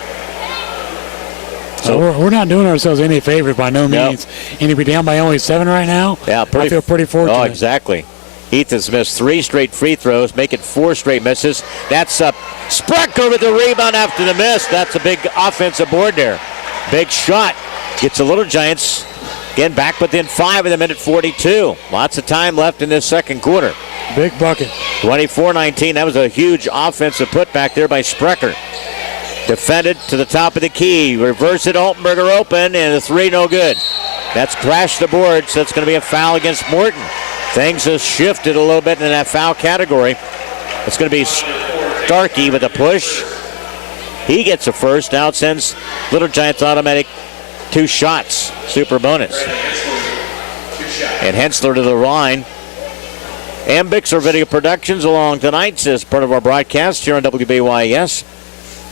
So we're not doing ourselves any favors by no means. And to be down by only 7 right now, I feel pretty fortunate. Oh, exactly. Ethan's missed 3 straight free throws, make it 4 straight misses. That's Sprecher with the rebound after the miss. That's a big offensive board there. Big shot. Gets the Little Giants again back within 5 in the 1:42. Lots of time left in this second quarter. Big bucket. 24-19. That was a huge offensive putback there by Sprecher. Defended to the top of the key. Reverse it. Altenberger open, and the 3 no good. That's crashed the board, so it's going to be a foul against Morton. Things have shifted a little bit in that foul category. It's going to be Starkey with a push. He gets a first. Now it sends Little Giants automatic 2 shots. Super bonus. And Hensler to the line. Bixler Video Productions along tonight as part of our broadcast here on WBYS.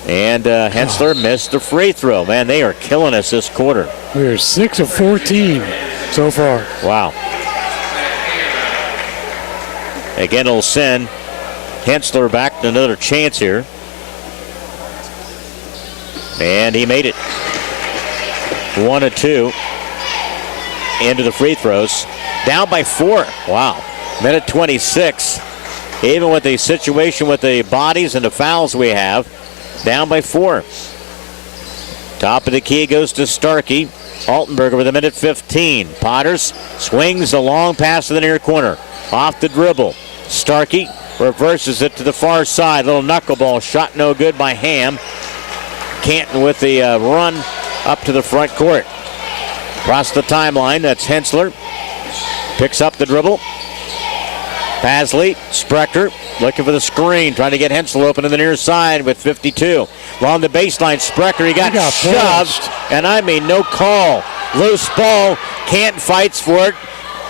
And Hensler missed the free throw. Man, they are killing us this quarter. We're 6 of 14 so far. Wow. Again, it'll send Hensler back to another chance here. And he made it. 1 of 2 into the free throws. Down by 4. Wow. 1:26. Even with the situation with the bodies and the fouls we have, down by 4. Top of the key goes to Starkey. Altenberger with 1:15. Potters swings a long pass to the near corner. Off the dribble. Starkey reverses it to the far side. Little knuckleball shot no good by Ham. Canton with the run up to the front court. Across the timeline, that's Hensler. Picks up the dribble. Pasley, Sprecher looking for the screen, trying to get Hensler open to the near side with 52. Along the baseline, Sprecher, he got shoved, and I mean no call. Loose ball, Canton fights for it.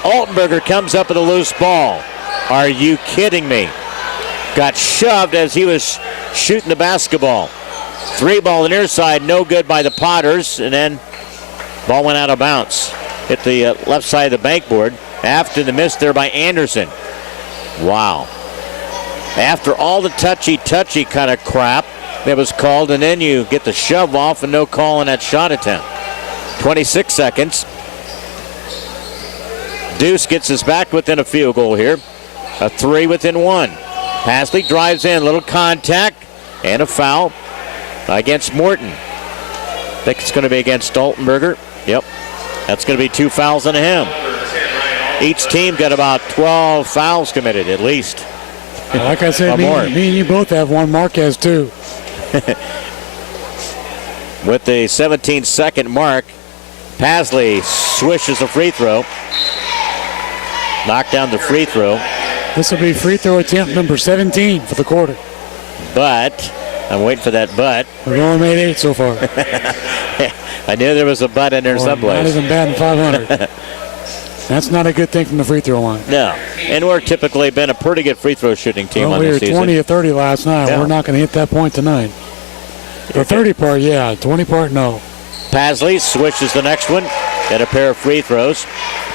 Altenberger comes up with a loose ball. Are you kidding me? Got shoved as he was shooting the basketball. 3 ball on the near side, no good by the Potters, and then ball went out of bounds. Hit the left side of the backboard. after the miss there by Anderson. Wow. After all the touchy kind of crap that was called, and then you get the shove off and no call on that shot attempt. 26 seconds. Deuce gets us back within a field goal here. A 3 within 1. Pasley drives in, little contact, and a foul against Morton. I think it's going to be against Stoltenberger. Yep. That's going to be 2 fouls on him. Each team got about 12 fouls committed at least. Like I said, me and you both have one. Marquez too. With the 17-second mark, Pasley swishes a free throw. Knocked down the free throw. This will be free throw attempt number 17 for the quarter. But, I'm waiting for that but. We've only made 8 so far. I knew there was a but in there someplace. Not even batting 500. That's not a good thing from the free throw line. No, and we're typically been a pretty good free throw shooting team on this season. We were 20 or 30 last night. Yeah. We're not going to hit that point tonight. The 30 part, yeah. 20 part, no. Pasley swishes the next one. Got a pair of free throws.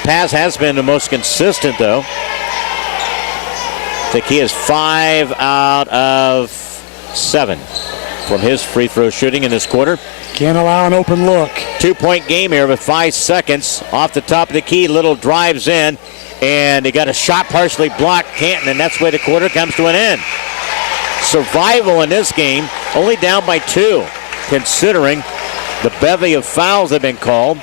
Paz has been the most consistent, though. I think he is 5 out of 7 from his free throw shooting in this quarter. Can't allow an open look. 2-point game here with 5 seconds. Off the top of the key, Little drives in, and he got a shot partially blocked, Canton, and that's the way the quarter comes to an end. Survival in this game, only down by 2, considering the bevy of fouls have been called.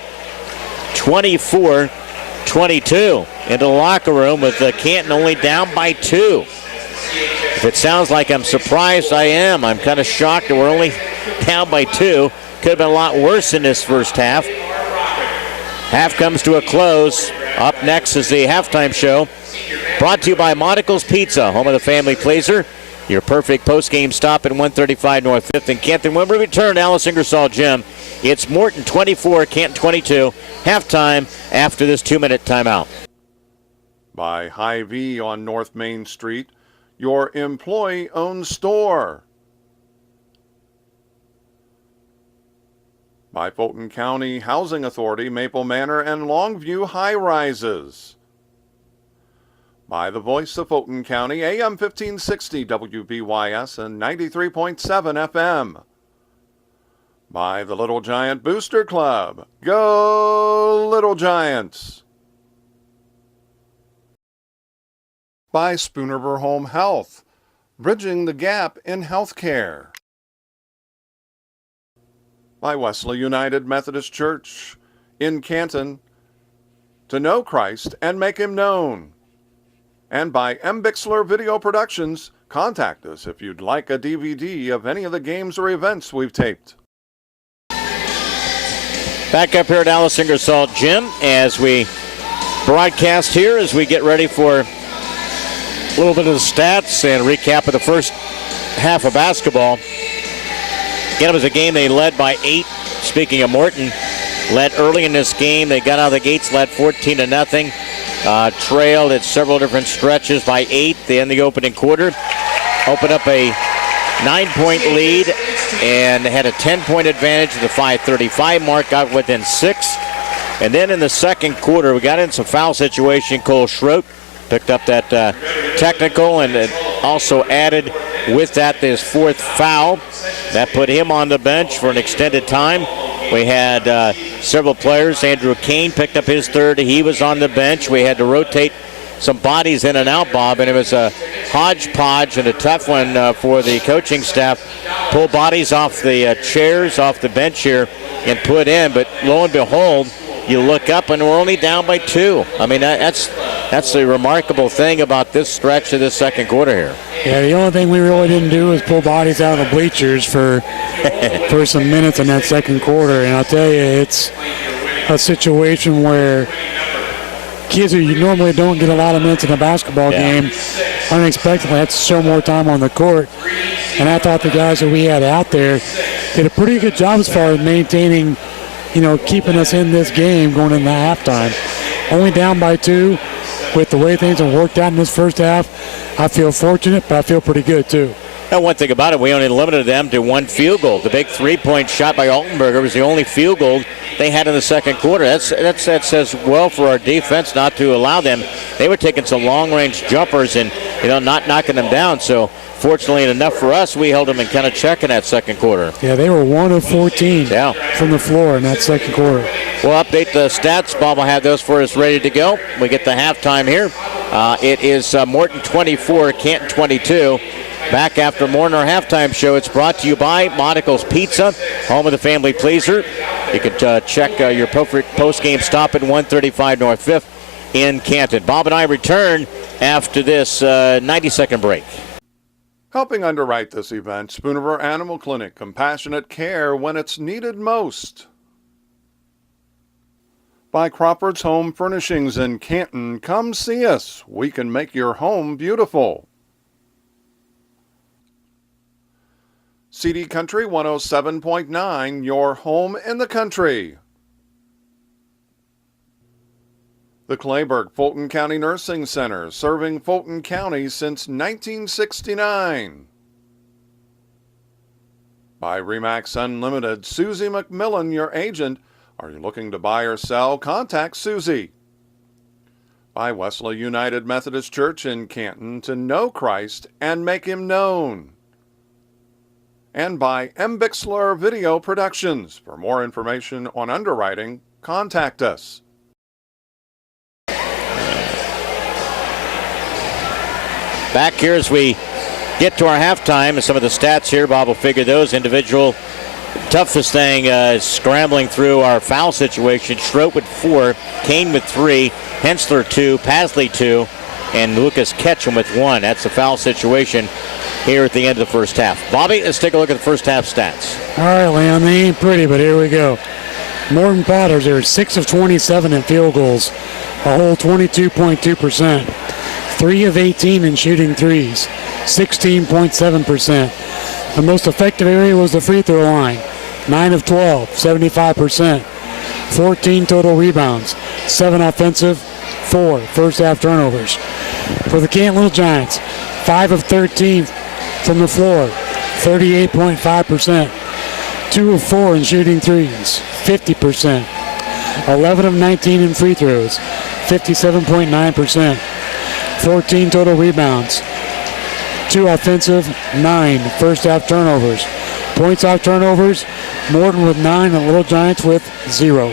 24-22 into the locker room with Canton only down by 2. If it sounds like I'm surprised, I am. I'm kind of shocked that we're only down by 2. Could have been a lot worse in this first half. Half comes to a close. Up next is the halftime show. Brought to you by Monticle's Pizza, home of the family pleaser. Your perfect post-game stop at 135 North 5th in Canton. When we return to Alice Ingersoll Gym, it's Morton 24, Canton 22. Halftime after this 2-minute timeout. By Hy-Vee on North Main Street, your employee-owned store. By Fulton County Housing Authority, Maple Manor and Longview High Rises. By the voice of Fulton County, AM 1560 WBYS and 93.7 FM. By the Little Giant Booster Club. Go Little Giants! By Spoonerver Home Health, bridging the gap in healthcare. By Wesley United Methodist Church in Canton, to know Christ and make him known. And by M. Bixler Video Productions, contact us if you'd like a DVD of any of the games or events we've taped. Back up here at Alice Ingersoll Gym as we broadcast here as we get ready for a little bit of the stats and recap of the first half of basketball. Again, it was a game they led by 8. Speaking of Morton, led early in this game. They got out of the gates, led 14-0. Trailed at several different stretches by 8. They end the opening quarter. Opened up a 9-point lead and had a 10-point advantage at the 5:35 mark, got within 6. And then in the second quarter, we got in some foul situation. Cole Schroet picked up that technical and also added with that his 4th foul. That put him on the bench for an extended time. We had several players. Andrew Kane picked up his 3rd. He was on the bench. We had to rotate some bodies in and out, Bob, and it was a hodgepodge and a tough one for the coaching staff. Pull bodies off the chairs, off the bench here, and put in. But lo and behold, you look up and we're only down by 2. I mean, that's the remarkable thing about this stretch of this second quarter here. Yeah, the only thing we really didn't do was pull bodies out of the bleachers for some minutes in that second quarter. And I'll tell you, it's a situation where kids who normally don't get a lot of minutes in a basketball game unexpectedly had to show more time on the court. And I thought the guys that we had out there did a pretty good job as far as maintaining, keeping us in this game going into halftime. Only down by 2. With the way things have worked out in this first half, I feel fortunate, but I feel pretty good too. And one thing about it, we only limited them to 1 field goal. The big 3-point shot by Altenberger was the only field goal they had in the second quarter. That says well for our defense not to allow them. They were taking some long-range jumpers and not knocking them down. So fortunately enough for us, we held them in kind of check in that second quarter. Yeah, they were 1 of 14 from the floor in that second quarter. We'll update the stats. Bob will have those for us ready to go. We get the halftime here. It is Morton 24, Canton 22. Back after Morton, our halftime show. It's brought to you by Monticle's Pizza, home of the family pleaser. You can check your post-game stop at 135 North 5th in Canton. Bob and I return after this 90-second break. Helping underwrite this event, Spoonerville Animal Clinic, compassionate care when it's needed most. By Crawford's Home Furnishings in Canton, come see us. We can make your home beautiful. CD Country 107.9, your home in the country. The Clayburgh Fulton County Nursing Center, serving Fulton County since 1969. By Remax Unlimited, Susie McMillan, your agent. Are you looking to buy or sell? Contact Susie. By Wesley United Methodist Church in Canton, to know Christ and make him known. And by M. Bixler Video Productions. For more information on underwriting, contact us. Back here as we get to our halftime and some of the stats here. Bob will figure those. Individual toughest thing is scrambling through our foul situation. Schroet with 4, Kane with 3, Hensler 2, Pasley 2, and Lucas Ketchum with 1. That's the foul situation here at the end of the first half. Bobby, let's take a look at the first half stats. All right, Leon, they ain't pretty, but here we go. Morton Potters are 6 of 27 in field goals, a whole 22.2%. 3 of 18 in shooting threes, 16.7%. The most effective area was the free throw line, 9 of 12, 75%. 14 total rebounds, 7 offensive, 4 first half turnovers. For the Canton Little Giants, 5 of 13 from the floor, 38.5%. 2 of 4 in shooting threes, 50%. 11 of 19 in free throws, 57.9%. 14 total rebounds, 2 offensive, 9 first half turnovers. Points off turnovers, Morton with 9 and Little Giants with 0.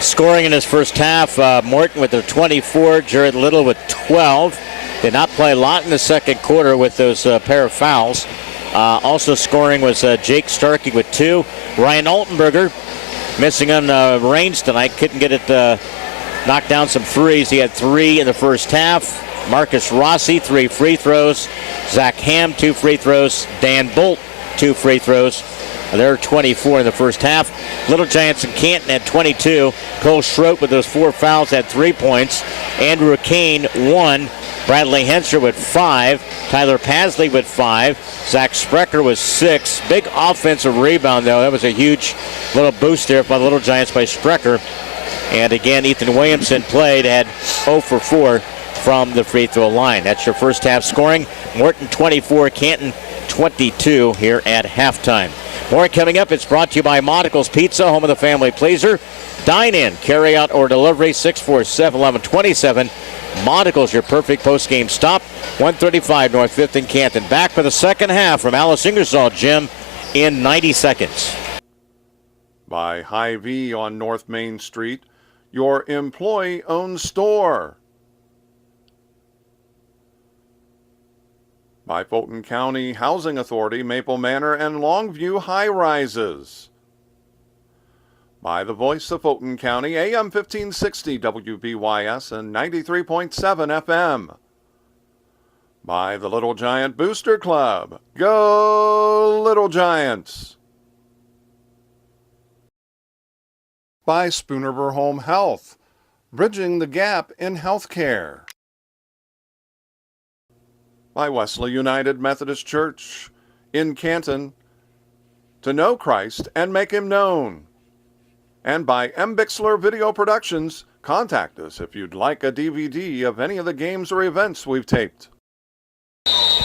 Scoring in his first half, Morton with a 24, Jared Little with 12. Did not play a lot in the second quarter with those pair of fouls. Also scoring was Jake Starkey with 2. Ryan Altenberger missing on range tonight. Couldn't get it knocked down some threes. He had 3 in the first half. Marcus Rossi, 3 free throws. Zach Ham, 2 free throws. Dan Bolt, 2 free throws. They're 24 in the first half. Little Giants and Canton had 22. Cole Schroet with those 4 fouls had 3 points. Andrew Kane, 1. Bradley Hensler with 5. Tyler Pasley with 5. Zach Sprecher was 6. Big offensive rebound, though. That was a huge little boost there by the Little Giants by Sprecher. And again, Ethan Williamson played, had 0 for 4 from the free throw line. That's your first half scoring. Morton 24, Canton 22 here at halftime. More coming up. It's brought to you by Monticle's Pizza, home of the family pleaser. Dine in, carry out, or delivery, 647-1127. Monticle's your perfect post-game stop, 135 North 5th in Canton. Back for the second half from Alice Ingersoll Gym in 90 seconds. By Hy-Vee on North Main Street, your employee-owned store. By Fulton County Housing Authority, Maple Manor and Longview High Rises. By the Voice of Fulton County, AM 1560 WBYS and 93.7 FM. By the Little Giant Booster Club. Go Little Giants! By Spoonerville Home Health, bridging the gap in healthcare. By Wesley United Methodist Church in Canton, to know Christ and make him known. And by M. Bixler Video Productions. Contact us if you'd like a DVD of any of the games or events we've taped.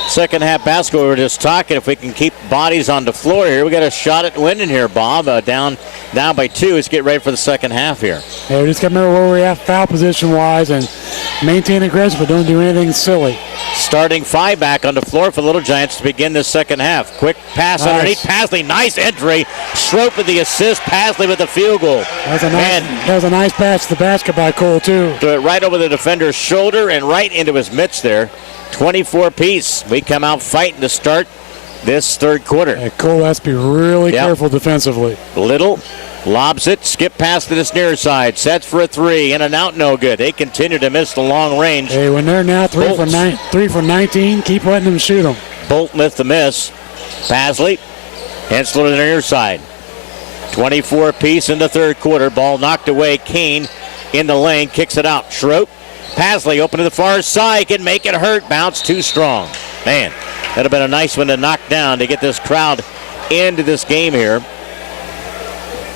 Second half basketball, we were just talking. If we can keep bodies on the floor here, we got a shot at winning here, Bob. Down by 2. Let's get ready for the second half here. Yeah, we just got to remember where we're at foul position-wise and maintain aggressive, but don't do anything silly. Starting 5 back on the floor for the Little Giants to begin this second half. Quick pass underneath Pasley. Nice entry. Schroep with the assist. Pasley with the field goal. That was a nice pass to the basket by Cole, too. Threw it right over the defender's shoulder and right into his mitts there. 24 piece. We come out fighting to start this third quarter. Yeah, Cole has to be really careful defensively. Little lobs it, skip past to this near side, sets for a 3, in and out, no good. They continue to miss the long range. Hey, when they're now 3 for 19, keep letting them shoot them. Bolt with the miss. Pasley, Hensler to the near side. 24 apiece in the third quarter. Ball knocked away. Kane in the lane, kicks it out. Schroep, Pasley open to the far side, can make it hurt. Bounce too strong. Man, that'd have been a nice one to knock down to get this crowd into this game here.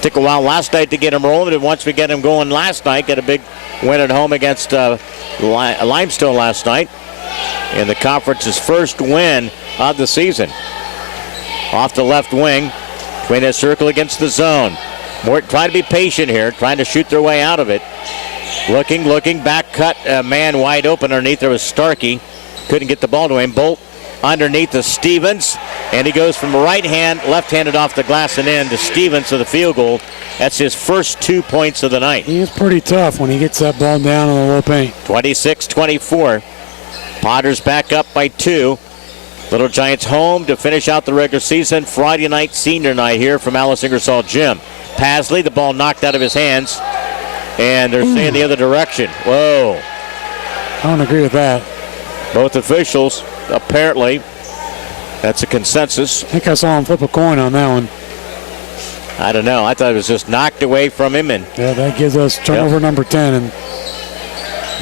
Took a while last night to get him rolling, and once we get him going last night, get a big win at home against Limestone last night in the conference's first win of the season. Off the left wing, between the circle against the zone. Morton trying to be patient here, trying to shoot their way out of it. Looking, back cut, man wide open underneath. There was Starkey. Couldn't get the ball to him. Bolt underneath to Stevens, and he goes from right hand, left-handed off the glass and in to Stevens to the field goal. That's his first 2 points of the night. He is pretty tough when he gets that ball down on the low paint. 26-24. Potters back up by 2. Little Giants home to finish out the regular season. Friday night, senior night here from Alice Ingersoll Gym. Pasley, the ball knocked out of his hands, and they're saying the other direction. Whoa. I don't agree with that. Both officials, apparently, that's a consensus. I think I saw him flip a coin on that one. I don't know. I thought it was just knocked away from him. And yeah, that gives us turnover number 10. And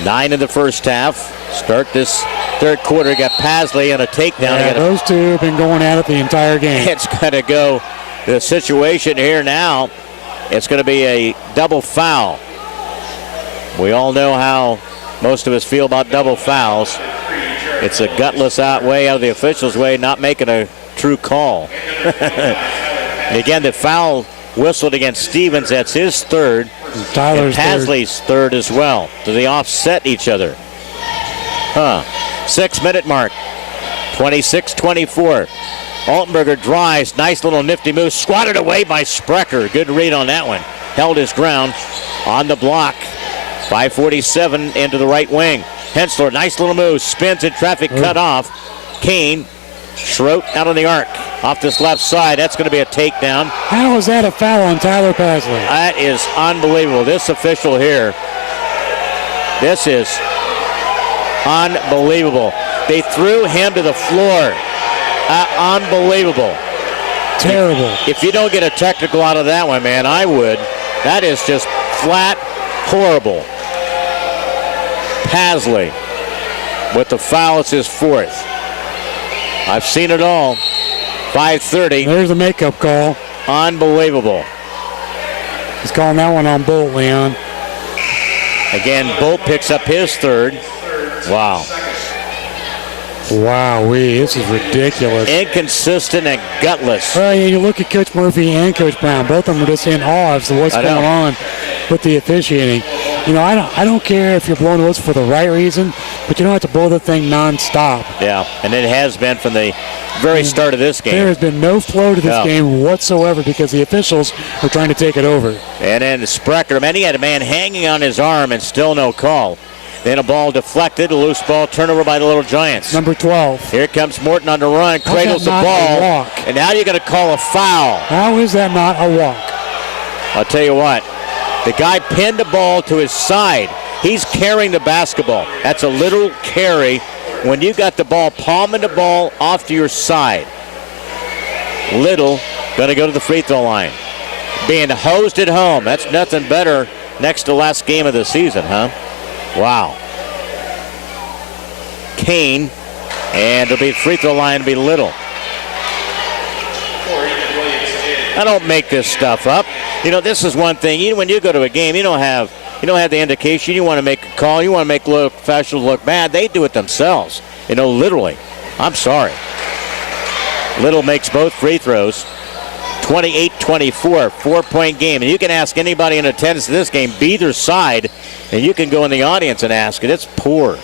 9 in the first half. Start this third quarter. Got Pasley and a takedown. Yeah, those two have been going at it the entire game. It's going to go. The situation here now, it's going to be a double foul. We all know how most of us feel about double fouls. It's a gutless way out of the officials' way, not making a true call. And again, the foul whistled against Stevens. That's his third. Tyler's and Pasley's third as well. Do they offset each other? 6-minute mark. 26-24. Altenberger drives. Nice little nifty move. Swatted away by Sprecher. Good read on that one. Held his ground on the block. 5:47 into the right wing. Hensler, nice little move. Spins in traffic, cut off. Kane, Schroep out on the arc. Off this left side. That's going to be a takedown. How is that a foul on Tyler Pasley? That is unbelievable. This official here. This is unbelievable. They threw him to the floor. Unbelievable. Terrible. If you don't get a technical out of that one, man, I would. That is just flat horrible. Pasley with the foul. It's his fourth. I've seen it all. 5:30. There's a makeup call. Unbelievable. He's calling that one on Bolt, Leon. Again, Bolt picks up his third. Wow. Wow-wee, this is ridiculous. Inconsistent and gutless. Well, you look at Coach Murphy and Coach Brown. Both of them are just in awe as to what's going on with the officiating. You know, I don't care if you're blowing the whistle for the right reason, but you don't have to blow the thing nonstop. Yeah, and it has been from the very start of this game. There has been no flow to this game whatsoever because the officials are trying to take it over. And then Sprecher, man, he had a man hanging on his arm and still no call. Then a ball deflected, a loose ball, turnover by the Little Giants. Number 12. Here comes Morton on the run, cradles the ball. And now you're going to call a foul. How is that not a walk? I'll tell you what, the guy pinned the ball to his side. He's carrying the basketball. That's a little carry when you got the ball, palming the ball off to your side. Little going to go to the free throw line. Being hosed at home. That's nothing better next to last game of the season, huh? Wow. Kane, and it'll be free throw line to be Little. I don't make this stuff up. You know, this is one thing. When you go to a game, you don't have the indication. You want to make a call. You want to make look professional look bad. They do it themselves. You know, literally. I'm sorry. Little makes both free throws. 28-24, 4-point game. And you can ask anybody in attendance to this game, be either side, and you can go in the audience and ask it. It's poor.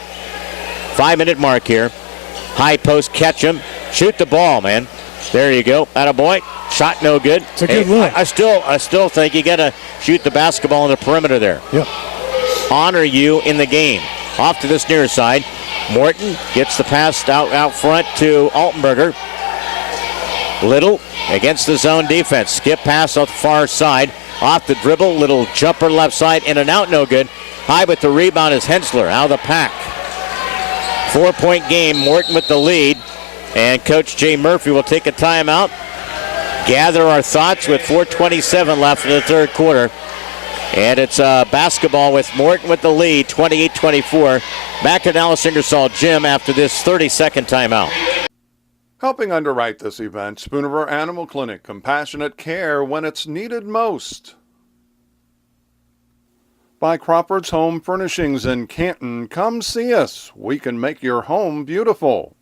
5-minute mark here. High post, catch him. Shoot the ball, man. There you go. Attaboy. Shot no good. It's a good look. I still think you got to shoot the basketball on the perimeter there. Yep. Honor you in the game. Off to this near side. Morton gets the pass out front to Altenberger. Little against the zone defense. Skip pass off the far side. Off the dribble. Little jumper left side. In and out, no good. High with the rebound is Hensler out of the pack. 4-point game. Morton with the lead. And Coach Jay Murphy will take a timeout. Gather our thoughts with 4:27 left in the third quarter. And it's basketball with Morton with the lead, 28-24. Back at Alice Ingersoll Gym after this 30-second timeout. Helping underwrite this event, Spoonerville Animal Clinic, compassionate care when it's needed most. By Crawford's Home Furnishings in Canton, come see us. We can make your home beautiful.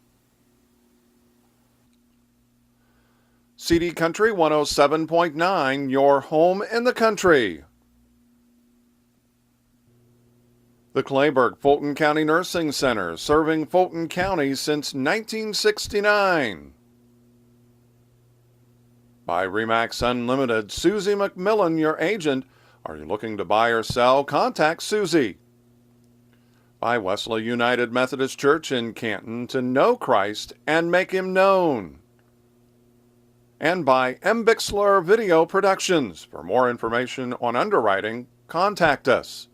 CD Country 107.9, your home in the country. The Clayburgh Fulton County Nursing Center, serving Fulton County since 1969. By Remax Unlimited, Susie McMillan, your agent. Are you looking to buy or sell? Contact Susie. By Wesley United Methodist Church in Canton, to know Christ and make him known. And by M. Bixler Video Productions. For more information on underwriting, contact us.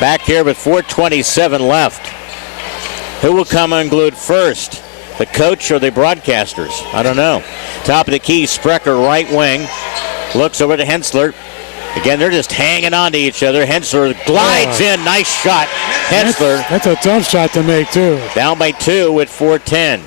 Back here with 4:27 left. Who will come unglued first? The coach or the broadcasters? I don't know. Top of the key, Sprecher, right wing. Looks over to Hensler. Again, they're just hanging on to each other. Hensler glides in. Nice shot. Hensler. That's a tough shot to make, too. Down by 2 with 4:10.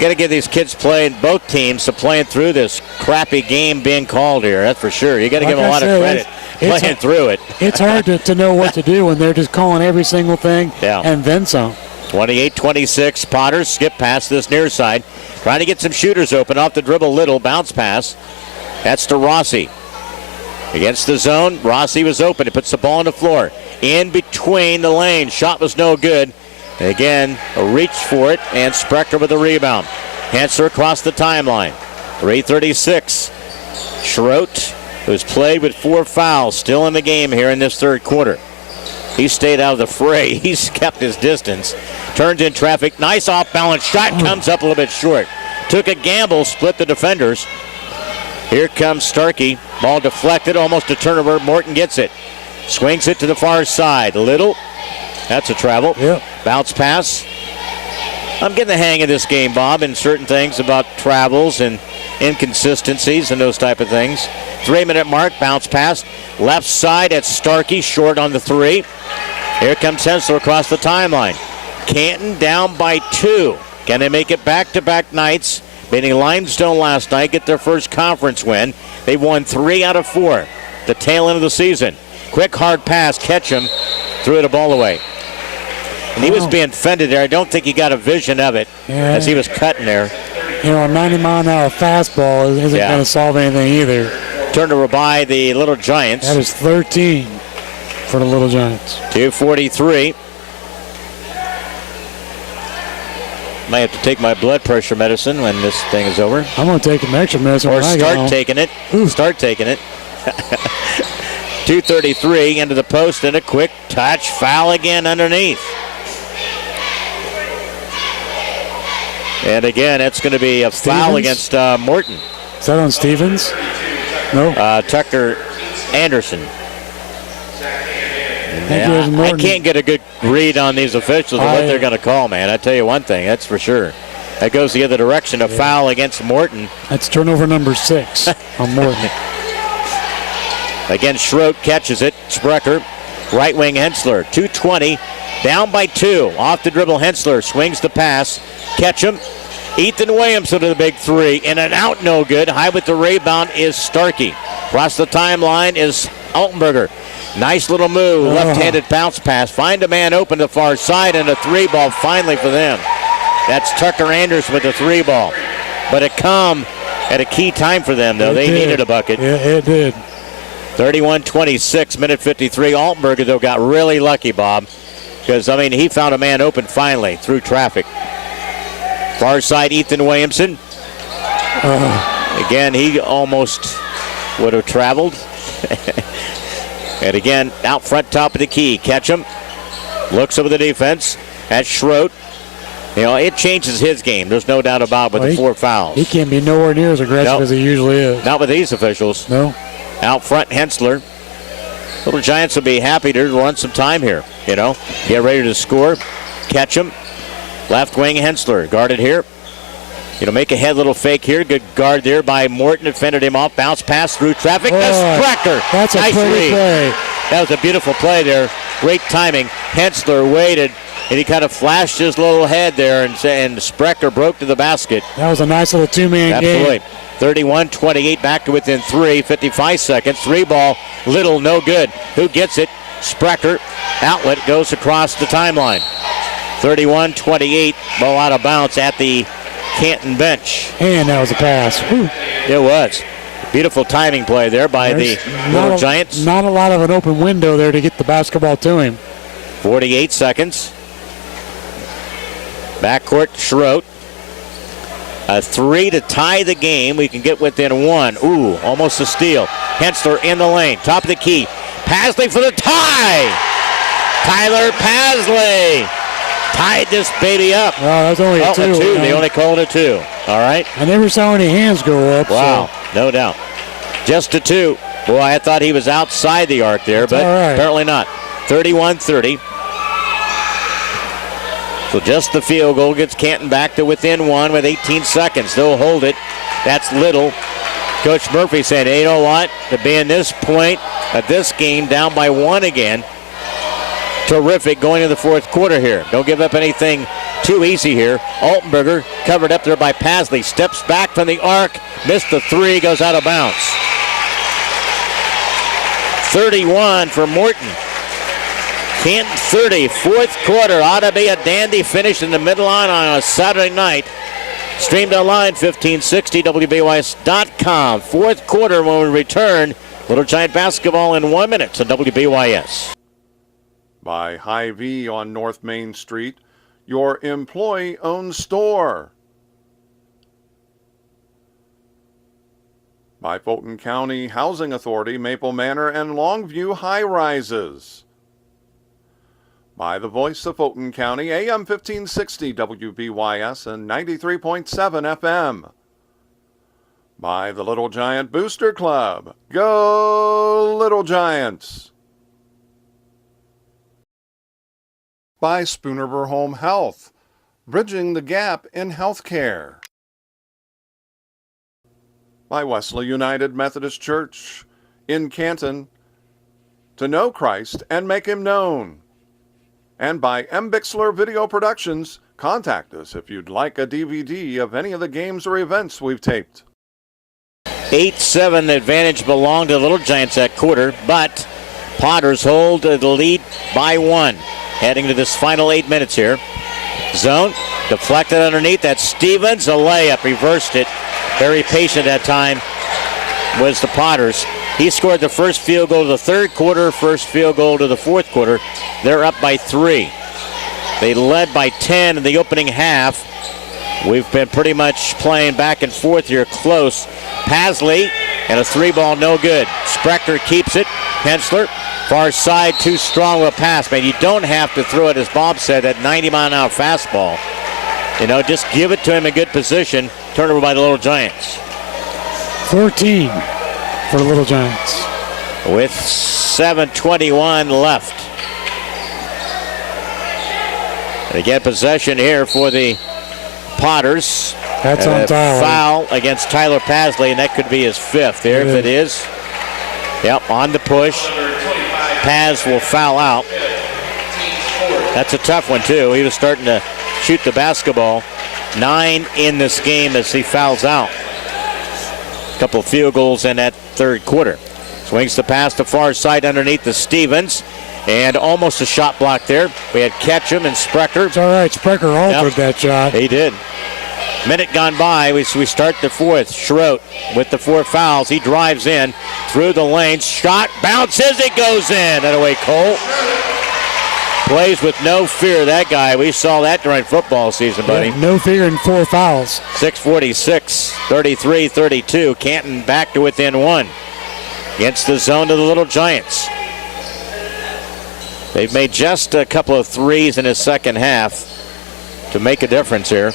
Got to give these kids playing, both teams, to playing through this crappy game being called here. That's for sure. You got to give them a lot of credit playing through it. It's hard to know what to do when they're just calling every single thing and then some. 28-26. Potters skip past this near side. Trying to get some shooters open off the dribble. Little bounce pass. That's to Rossi. Against the zone, Rossi was open. He puts the ball on the floor. In between the lanes. Shot was no good. Again, a reach for it, and Sprecher with the rebound. Hensler across the timeline. 3:36. Schroet, who's played with 4 fouls, still in the game here in this third quarter. He stayed out of the fray. He's kept his distance. Turns in traffic. Nice off-balance shot. Comes up a little bit short. Took a gamble, split the defenders. Here comes Starkey. Ball deflected, almost a turnover. Morton gets it. Swings it to the far side. Little. That's a travel. Yep. Bounce pass. I'm getting the hang of this game, Bob, and certain things about travels and inconsistencies and those type of things. 3-minute mark. Bounce pass. Left side at Starkey. Short on the 3. Here comes Hensler across the timeline. Canton down by 2. Can they make it back-to-back nights? Beating Limestone last night, get their first conference win. They've won 3 out of 4. The tail end of the season. Quick, hard pass. Ketchum threw the ball away. And he was being fended there. I don't think he got a vision of it as he was cutting there. You know, a 90-mile-an-hour fastball isn't going to solve anything either. Turnover by the Little Giants. That is 13 for the Little Giants. 2:43. Might have to take my blood pressure medicine when this thing is over. I'm going to take some extra medicine. Or start taking it. Start taking it. 2:33 into the post and a quick touch. Foul again underneath. And again, it's going to be a foul against Morton. Is that on Stevens? No. Tucker Anderson. I can't get a good read on these officials and what they're going to call, man. I tell you one thing, that's for sure. That goes the other direction, a foul against Morton. That's turnover number 6 on Morton. Again, Schroet catches it. Sprecher, right wing Hensler, 2:20, down by 2. Off the dribble, Hensler swings the pass. Ketchum. Ethan Williamson to the big 3. In and out, no good. High with the rebound is Starkey. Across the timeline is Altenberger. Nice little move, left-handed bounce pass. Find a man open the far side, and a 3-ball finally for them. That's Tucker Anderson with the 3-ball. But it come at a key time for them, though. They needed a bucket. Yeah, it did. 31-26, minute 53. Altenberger, though, got really lucky, Bob. Because, I mean, he found a man open finally through traffic. Far side, Ethan Williamson. Again, he almost would have traveled. And again, out front, top of the key. Ketchum looks over the defense. That's Schroet. You know, it changes his game. There's no doubt about it with the 4 fouls. He can't be nowhere near as aggressive as he usually is. Not with these officials. No. Out front, Hensler. Little Giants will be happy to run some time here. You know, get ready to score. Ketchum. Left wing, Hensler. Guarded here. You know, make a head little fake here. Good guard there by Morton. Defended him off. Bounce pass through traffic. Sprecher. That's a nice pretty play. That was a beautiful play there. Great timing. Hensler waited, and he kind of flashed his little head there, and Sprecher broke to the basket. That was a nice little two-man game. Absolutely. 31-28, back to within 3. 55 seconds. 3-ball. Little, no good. Who gets it? Sprecher. Outlet goes across the timeline. 31-28. Ball out of bounds at the Canton bench. And that was a pass. Whew. It was. Beautiful timing play there by the Little Giants. Not a lot of an open window there to get the basketball to him. 48 seconds. Backcourt, Schroet. A 3 to tie the game. We can get within 1. Ooh, almost a steal. Hensler in the lane. Top of the key. Pasley for the tie. Tyler Pasley tied this baby up. Oh, that's only a 2. They only called it a 2. All right. I never saw any hands go up. Wow, no doubt. Just a 2. Boy, I thought he was outside the arc there, but apparently not. 31-30. So just the field goal gets Canton back to within 1 with 18 seconds. They'll hold it. That's Little. Coach Murphy said, hey, you know what? To be in this point at this game, down by 1 again. Terrific going into the fourth quarter here. Don't give up anything too easy here. Altenberger covered up there by Pasley. Steps back from the arc. Missed the 3. Goes out of bounds. 31 for Morton. Canton 30. Fourth quarter. Ought to be a dandy finish in the middle on a Saturday night. Streamed online 1560 WBYS.com. Fourth quarter when we return. Little Giant basketball in 1 minute on WBYS. By Hy-Vee on North Main Street, your employee-owned store. By Fulton County Housing Authority, Maple Manor and Longview High Rises. By the voice of Fulton County, AM 1560 WBYS and 93.7 FM. By the Little Giant Booster Club. Go Little Giants! By Spoonerver Home Health, bridging the gap in healthcare. By Wesley United Methodist Church in Canton, to know Christ and make him known. And by M. Bixler Video Productions, contact us if you'd like a DVD of any of the games or events we've taped. 8-7 advantage belonged to the Little Giants that quarter, but Potters hold the lead by 1. Heading to this final 8 minutes here. Zone, deflected underneath. That's Stevens, a layup, reversed it. Very patient that time was the Potters. He scored the first field goal of the third quarter, first field goal to the fourth quarter. They're up by 3. They led by 10 in the opening half. We've been pretty much playing back and forth here, close. Pasley, and a 3-ball, no good. Sprecher keeps it. Hensler, far side, too strong of a pass. Man, you don't have to throw it, as Bob said, that 90-mile-an-hour fastball. You know, just give it to him in good position. Turnover by the Little Giants. 14 for the Little Giants. With 7:21 left. They get possession here for the Potters. That's on Tyler. Foul against Tyler Pasley, and that could be his 5th there if it is. Yep, on the push. Paz will foul out. That's a tough one, too. He was starting to shoot the basketball. 9 in this game as he fouls out. A couple of field goals in that third quarter. Swings the pass to far side underneath the Stevens. And almost a shot block there. We had Ketchum and Sprecher. It's all right. Sprecher altered that shot. He did. Minute gone by. We start the fourth. Schroet with the 4 fouls. He drives in through the lanes. Shot bounces. It goes in. That away, Cole. Plays with no fear, that guy. We saw that during football season, buddy. Yeah, no fear and 4 fouls. 6:46, 33-32. Canton back to within 1 against the zone of the Little Giants. They've made just a couple of threes in his second half to make a difference here.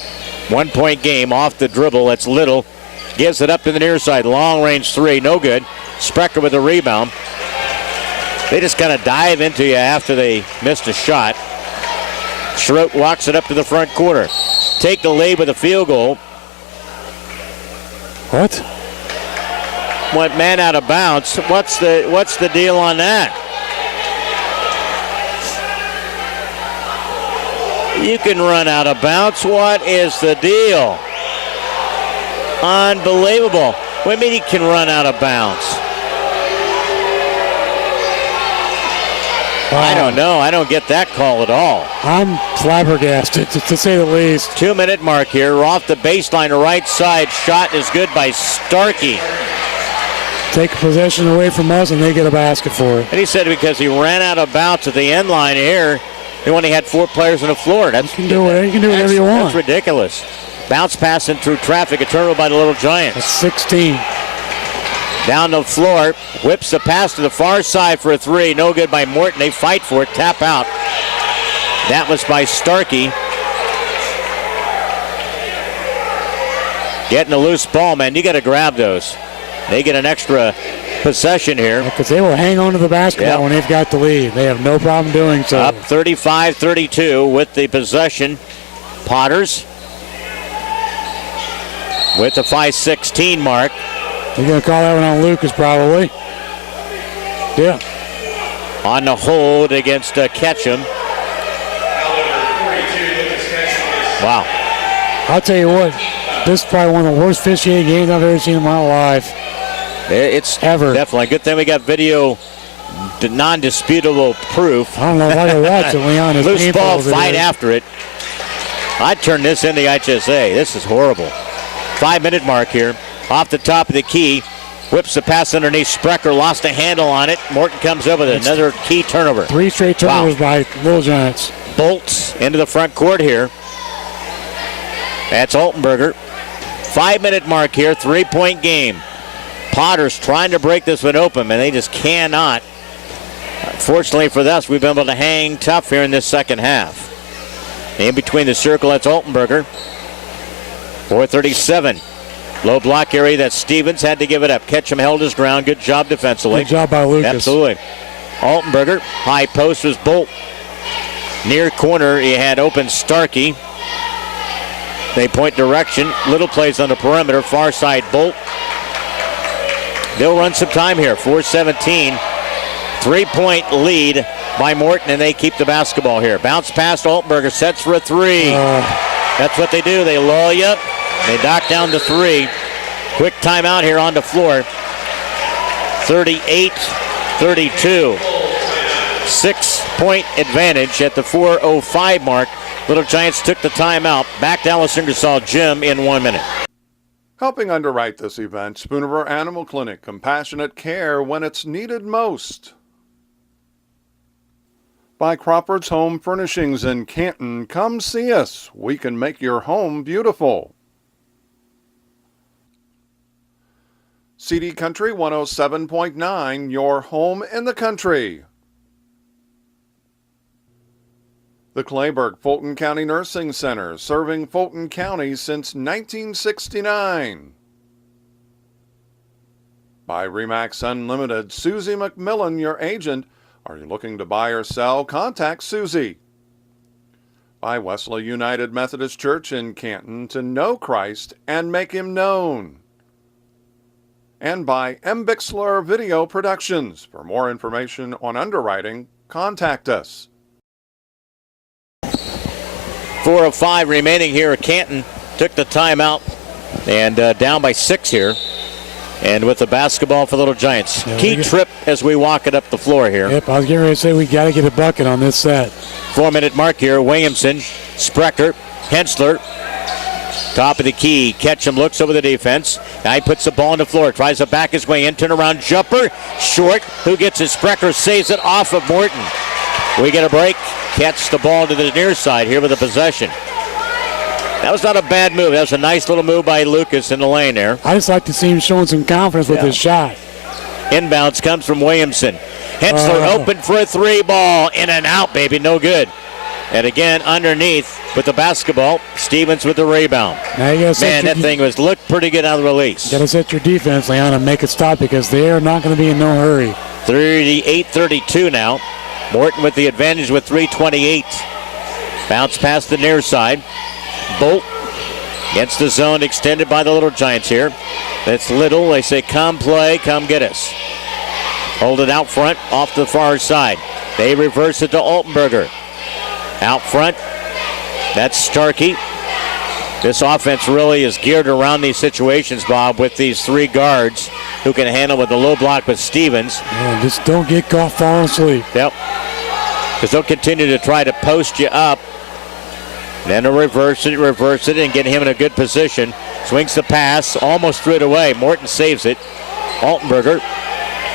1 point game off the dribble. That's Little. Gives it up to the near side. Long range three. No good. Sprecher with a rebound. They just kind of dive into you after they missed a shot. Schroet walks it up to the front corner. Take the lead with a field goal. What? Went man out of bounds. What's the deal on that? You can run out of bounds. What is the deal? Unbelievable. What do you mean he can run out of bounds? Wow. I don't know. I don't get that call at all. I'm flabbergasted, to say the least. 2-minute mark here. We're off the baseline, right side. Shot is good by Starkey. Take possession away from us, and they get a basket for it. And he said because he ran out of bounds at the end line here, he only had 4 players on the floor. You can do whatever you want. That's ridiculous. Bounce passing through traffic. A turnover by the Little Giants. That's 16. Down the floor. Whips the pass to the far side for a 3. No good by Morton. They fight for it. Tap out. That was by Starkey. Getting a loose ball, man. You got to grab those. They get an extra possession here. Because they will hang on to the basketball when they've got the lead. They have no problem doing so. Up 35-32 with the possession. Potters with the 5:16 mark. You're going to call that one on Lucas probably. Yeah. On the hold against Ketchum. Wow. I'll tell you what, this is probably one of the worst officiating games I've ever seen in my life. It's ever. Definitely. Good thing we got video, non-disputable proof. I don't know why to watch it, Leon. It's loose ball, fight after it. I'd turn this into HSA. This is horrible. 5-minute mark here. Off the top of the key. Whips the pass underneath. Sprecher lost a handle on it. Morton comes up with another key turnover. 3 straight turnovers by Little Giants. Bolts into the front court here. That's Altenberger. 5-minute mark here. 3-point game. Potters trying to break this one open, and they just cannot. Fortunately for us, we've been able to hang tough here in this second half. In between the circle, that's Altenberger. 4:37. Low block area that Stevens had to give it up. Ketchum held his ground. Good job defensively. Good job by Lucas. Absolutely. Altenberger. High post was Bolt. Near corner, he had open Starkey. They point direction. Little plays on the perimeter. Far side Bolt. They'll run some time here. 4:17. 3-point lead by Morton, and they keep the basketball here. Bounce past Altenberger. Sets for a 3. That's what they do. They lull you up. They knock down the 3. Quick timeout here on the floor. 38-32. 6-point advantage at the 4:05 mark. Little Giants took the timeout. Back to Alice Ingersoll Gym in 1 minute. Helping underwrite this event, Spoonerville Animal Clinic. Compassionate care when it's needed most. By Crawford's Home Furnishings in Canton. Come see us. We can make your home beautiful. CD Country 107.9, your home in the country. The Clayburgh Fulton County Nursing Center, serving Fulton County since 1969. By Remax Unlimited, Susie McMillan, your agent. Are you looking to buy or sell? Contact Susie. By Wesley United Methodist Church in Canton, to know Christ and make him known. And by M. Bixler Video Productions. For more information on underwriting, contact us. 4:05 remaining here. Canton took the timeout and down by 6 here. And with the basketball for Little Giants. Yeah, Key trip as we walk it up the floor here. Yep, I was getting ready to say we got to get a bucket on this set. 4-minute mark here. Williamson, Sprecher, Hensler. Top of the key. Ketchum looks over the defense. Now he puts the ball on the floor. Tries to back his way in. Turnaround jumper. Short. Who gets it? Sprecher saves it off of Morton. We get a break. Catch the ball to the near side here with a possession. That was not a bad move. That was a nice little move by Lucas in the lane there. I just like to see him showing some confidence with his shot. Inbounds comes from Williamson. Hensler open for a 3 ball. In and out, baby. No good. And again, underneath with the basketball. Stevens with the rebound. Now you gotta Man, that thing looked pretty good out of the release. You got to set your defense, Leon, and make it stop because they are not going to be in no hurry. 38-32 now. Morton with the advantage with 3:28. Bounce past the near side. Bolt gets the zone extended by the Little Giants here. That's Little. They say, come play, come get us. Hold it out front off the far side. They reverse it to Altenberger. Out front, that's Starkey. This offense really is geared around these situations, Bob, with these 3 guards who can handle with the low block with Stevens. Yeah, just don't get caught falling asleep. Yep. Because they'll continue to try to post you up. Then they'll reverse it, and get him in a good position. Swings the pass, almost threw it away. Morton saves it. Altenberger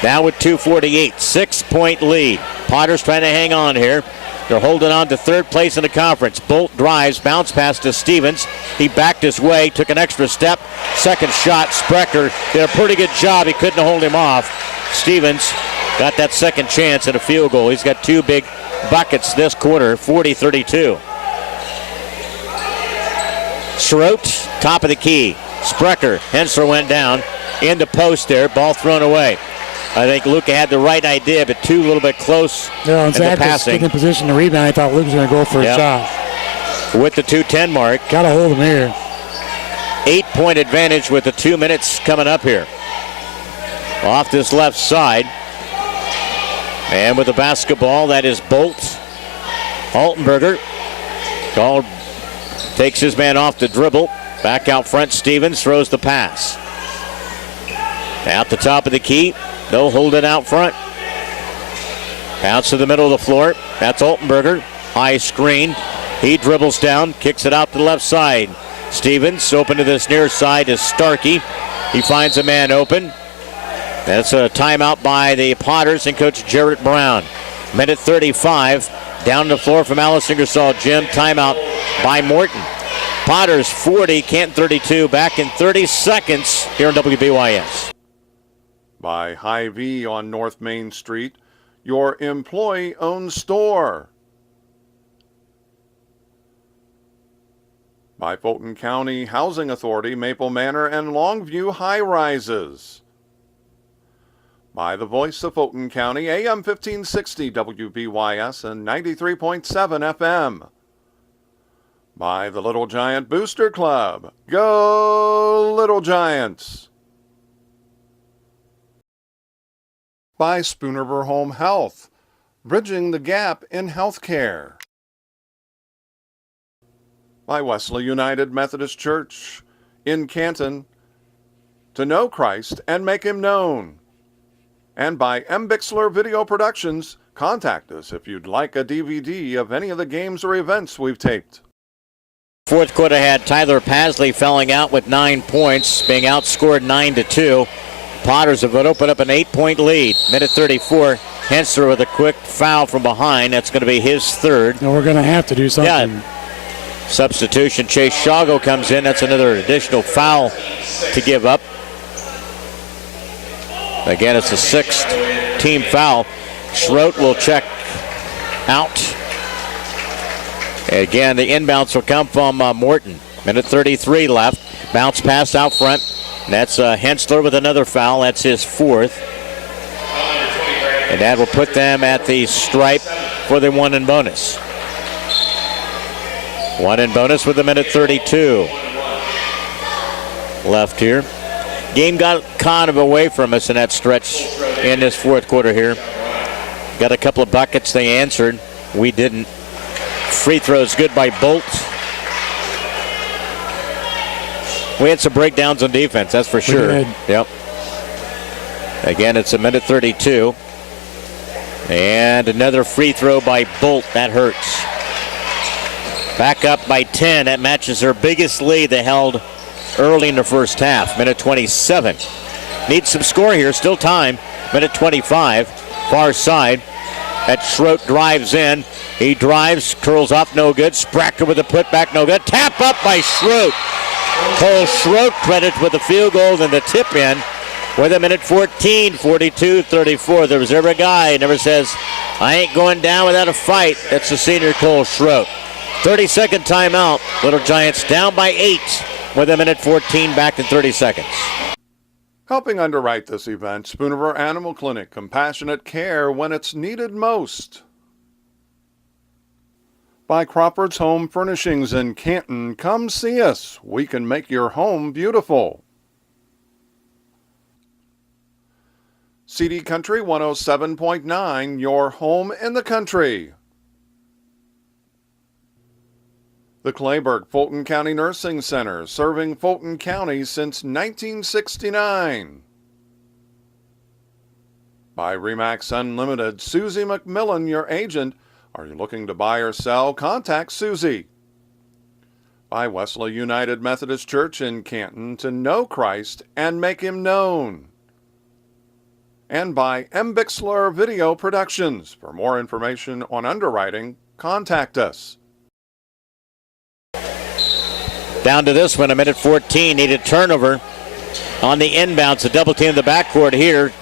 now with 2:48, 6-point lead. Potters trying to hang on here. They're holding on to 3rd place in the conference. Bolt drives, bounce pass to Stevens. He backed his way, took an extra step. Second shot, Sprecher did a pretty good job. He couldn't hold him off. Stevens got that second chance at a field goal. He's got 2 big buckets this quarter, 40-32. Schroet, top of the key. Sprecher, Hensler went down in the post there. Ball thrown away. I think Luka had the right idea, but a little bit close in the passing. In position to rebound, I thought Luke was going to go for a shot. With the 2:10 mark. Got to hold him here. 8-point advantage with the 2 minutes coming up here. Off this left side. And with the basketball, that is Bolt. Altenberger. Takes his man off the dribble. Back out front, Stevens throws the pass. Out the top of the key. They'll hold it out front. Bounce to the middle of the floor. That's Altenberger. High screen. He dribbles down, kicks it out to the left side. Stevens open to this near side is Starkey. He finds a man open. That's a timeout by the Potters and Coach Jarrett Brown. Minute 35. Down the floor from Alice Ingersoll Gym. Timeout by Morton. Potters 40, Canton 32. Back in 30 seconds here on WBYS. By Hy-Vee on North Main Street, your employee-owned store. By Fulton County Housing Authority, Maple Manor and Longview High Rises. By the voice of Fulton County, AM 1560 WBYS and 93.7 FM. By the Little Giant Booster Club. Go Little Giants! By Spoonerver Home Health, bridging the gap in healthcare. By Wesley United Methodist Church in Canton, to know Christ and make him known. And by M. Bixler Video Productions, contact us if you'd like a DVD of any of the games or events we've taped. Fourth quarter had Tyler Pasley felling out with 9 points, being outscored 9-2. Potters have opened up an 8-point lead. Minute 34, Hensler with a quick foul from behind. That's going to be his 3rd. No, we're going to have to do something. Yeah. Substitution, Chase Shago comes in. That's another additional foul to give up. Again, it's the 6th team foul. Schroet will check out. Again, the inbounds will come from Morton. Minute 33 left. Bounce pass out front. That's Hensler with another foul. That's his 4th. And that will put them at the stripe for the 1 in bonus. 1 in bonus with a minute 32 left here. Game got kind of away from us in that stretch in this fourth quarter here. Got a couple of buckets they answered. We didn't. Free throws good by Bolt. We had some breakdowns on defense, that's for sure. Yep. Again, it's a minute 32. And another free throw by Bolt. That hurts. Back up by 10. That matches their biggest lead they held early in the first half. Minute 27. Needs some score here. Still time. Minute 25. Far side. That Schroet drives in. He drives, curls off, no good. Spracker with a putback, no good. Tap up by Schroet. Cole Schroet credits with the field goal and the tip in with a minute 14, 42-34. There was ever a guy who never says, I ain't going down without a fight. That's the senior Cole Schroet. 30-second timeout. Little Giants down by 8 with a minute 14, back in 30 seconds. Helping underwrite this event, Spoonerville Animal Clinic, compassionate care when it's needed most. By Crawford's Home Furnishings in Canton, come see us. We can make your home beautiful. CD Country 107.9, your home in the country. The Clayburgh Fulton County Nursing Center, serving Fulton County since 1969. By Remax Unlimited, Susie McMillan, your agent. Are you looking to buy or sell? Contact Susie. By Wesley United Methodist Church in Canton, to know Christ and make him known. And by M. Bixler Video Productions. For more information on underwriting, contact us. Down to this one, a minute 14, needed turnover on the inbounds. A double team in the backcourt here.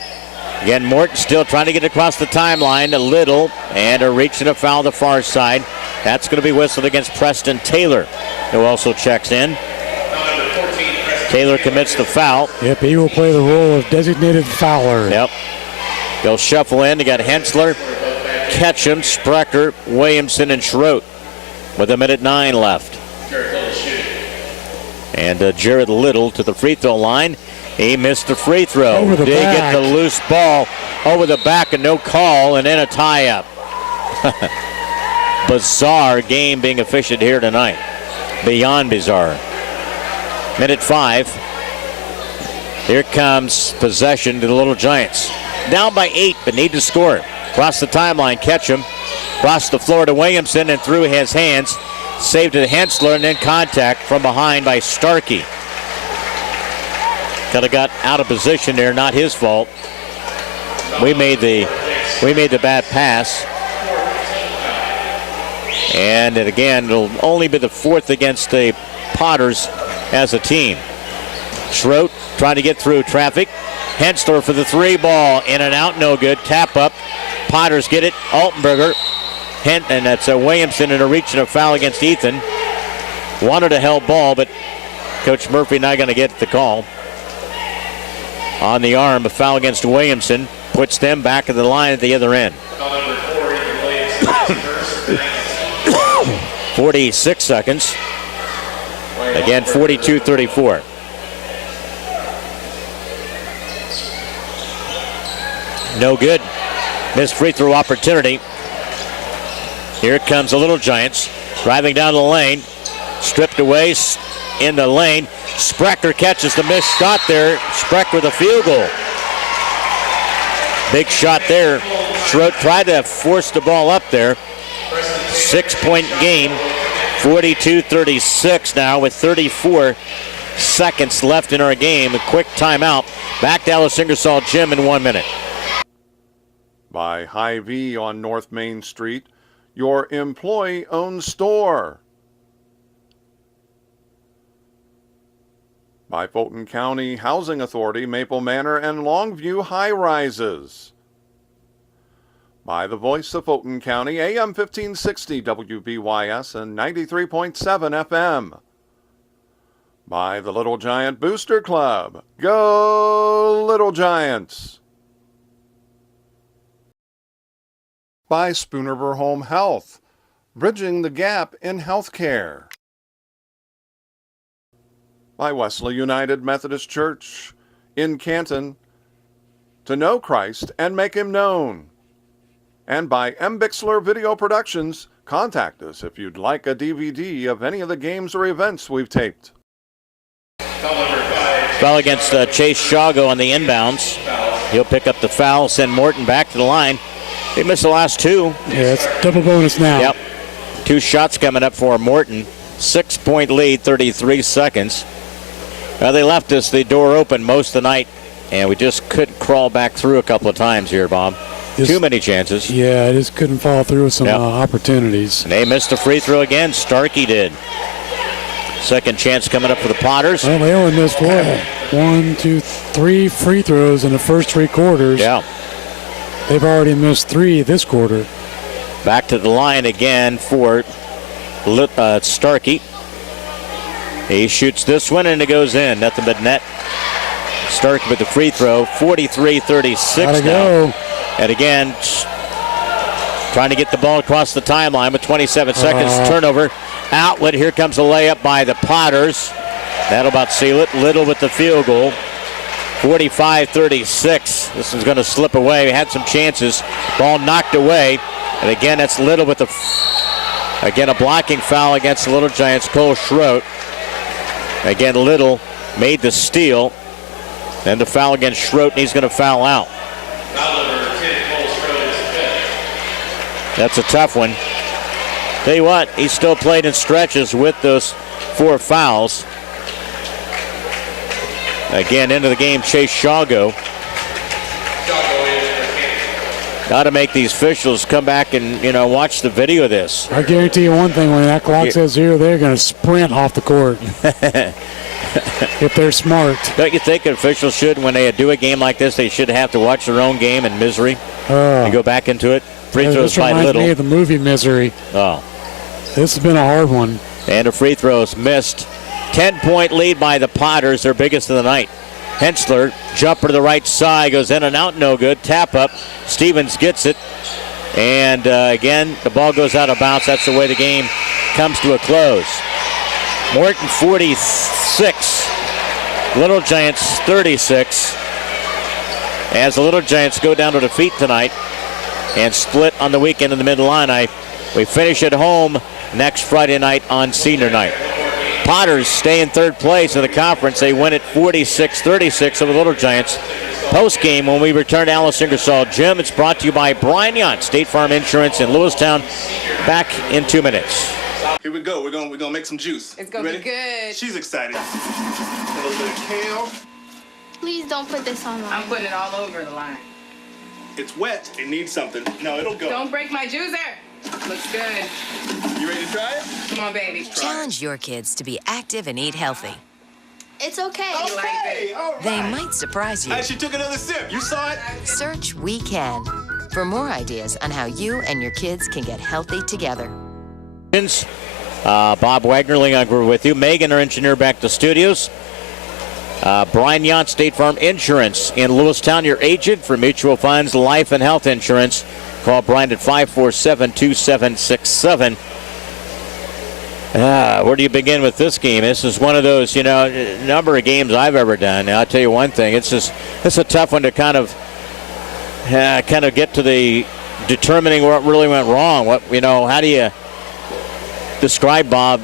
Again, Morton still trying to get across the timeline. A little, and a reach and a foul on the far side. That's going to be whistled against Preston Taylor, who also checks in. Taylor commits the foul. Yep, he will play the role of designated fouler. Yep. They'll shuffle in. You got Hensler, Ketchum, Sprecher, Williamson, and Schroet with a minute 9 left. And Jared Little to the free throw line. He missed the free throw. Did get the loose ball over the back and no call, and then a tie-up. Bizarre game being officiated here tonight. Beyond bizarre. Minute 5. Here comes possession to the Little Giants. Down by 8, but need to score. Across the timeline, Ketchum. Across the floor to Williamson and through his hands. Saved to Hensler and then contact from behind by Starkey. Could have got out of position there, not his fault. We made the bad pass. And again, it'll only be the 4th against the Potters as a team. Schroet trying to get through traffic. Hensler for the 3 ball, in and out, no good. Tap up. Potters get it. Altenberger. And that's a Williamson in a reach and a foul against Ethan. Wanted a held ball, but Coach Murphy not going to get the call. On the arm, a foul against Williamson. Puts them back at the line at the other end. 46 seconds. Again, 42-34. No good. Missed free throw opportunity. Here comes the Little Giants. Driving down the lane. Stripped away in the lane. Sprecher catches the missed shot there. Sprecher with a field goal. Big shot there. Schroet tried to force the ball up there. 6-point game. 42-36 now with 34 seconds left in our game. A quick timeout. Back to Alice Ingersoll Gym in 1 minute. By Hy-Vee on North Main Street, your employee-owned store. By Fulton County Housing Authority, Maple Manor and Longview High Rises. By the Voice of Fulton County, AM 1560 WBYS and 93.7 FM. By the Little Giant Booster Club. Go Little Giants! By Spoonerville Home Health, bridging the gap in healthcare. By Wesley United Methodist Church in Canton, to know Christ and make him known. And by M. Bixler Video Productions, contact us if you'd like a DVD of any of the games or events we've taped. Foul against Chase Shago on the inbounds. He'll pick up the foul, send Morton back to the line. They missed the last two. Yeah, it's double bonus now. Yep. 2 shots coming up for Morton. 6-point lead, 33 seconds. They left us the door open most of the night, and we just couldn't crawl back through a couple of times here, Bob. Too many chances. Yeah, I just couldn't follow through with some opportunities. And they missed a free throw again. Starkey did. Second chance coming up for the Potters. Well, they only missed 1, 2, 3 free throws in the first 3 quarters. Yeah. They've already missed 3 this quarter. Back to the line again for Starkey. He shoots this one, and it goes in. Nothing but net. Starkey with the free throw. 43-36 now. Go. And again, trying to get the ball across the timeline with 27 seconds. Turnover. Outlet. Here comes a layup by the Potters. That'll about seal it. Little with the field goal. 45-36. This is going to slip away. We had some chances. Ball knocked away. And again, that's Little with a blocking foul against the Little Giants. Cole Schroet. Again, Little made the steal. Then the foul against Schroet, and he's going to foul out. That's a tough one. Tell you what, he still played in stretches with those 4 fouls. Again, into the game, Chase Shago. Got to make these officials come back and, watch the video of this. I guarantee you one thing, when that clock says 0, they're going to sprint off the court. If they're smart. Don't you think officials should, when they do a game like this, they should have to watch their own game in misery and go back into it? Free throws by Little. This reminds me of the movie Misery. Oh. This has been a hard one. And the free throws missed. 10-point lead by the Potters, their biggest of the night. Hensler, jumper to the right side, goes in and out, no good. Tap up. Stevens gets it. And again, the ball goes out of bounds. That's the way the game comes to a close. Morton 46, Little Giants 36. As the Little Giants go down to defeat tonight and split on the weekend in the Mid Illini. We finish at home next Friday night on senior night. Potters stay in third place in the conference. They win it 46-36 over the Little Giants. Post-game, when we return to Alice Ingersoll Gym, it's brought to you by Brian Yount, State Farm Insurance in Lewistown. Back in 2 minutes. Here we go. We're gonna make some juice. It's gonna be good. She's excited. A little bit of kale. Please don't put this on. I'm putting it all over the line. It's wet. It needs something. No, it'll go. Don't break my juicer. Looks good. You ready to try it? Come on, baby. Challenge your kids to be active and eat healthy. It's okay. Okay, all right. They might surprise you. Hey, she took another sip. You saw it? Search We Can for more ideas on how you and your kids can get healthy together. Bob Wagner, Leon Groover with you. Megan, our engineer, back to studios. Brian Yount, State Farm Insurance in Lewistown, your agent for mutual funds, life and health insurance. Call Brian at 547-2767. Where do you begin with this game? This is one of those, number of games I've ever done. Now, I'll tell you one thing. It's a tough one to kind of get to the determining what really went wrong. How do you describe, Bob,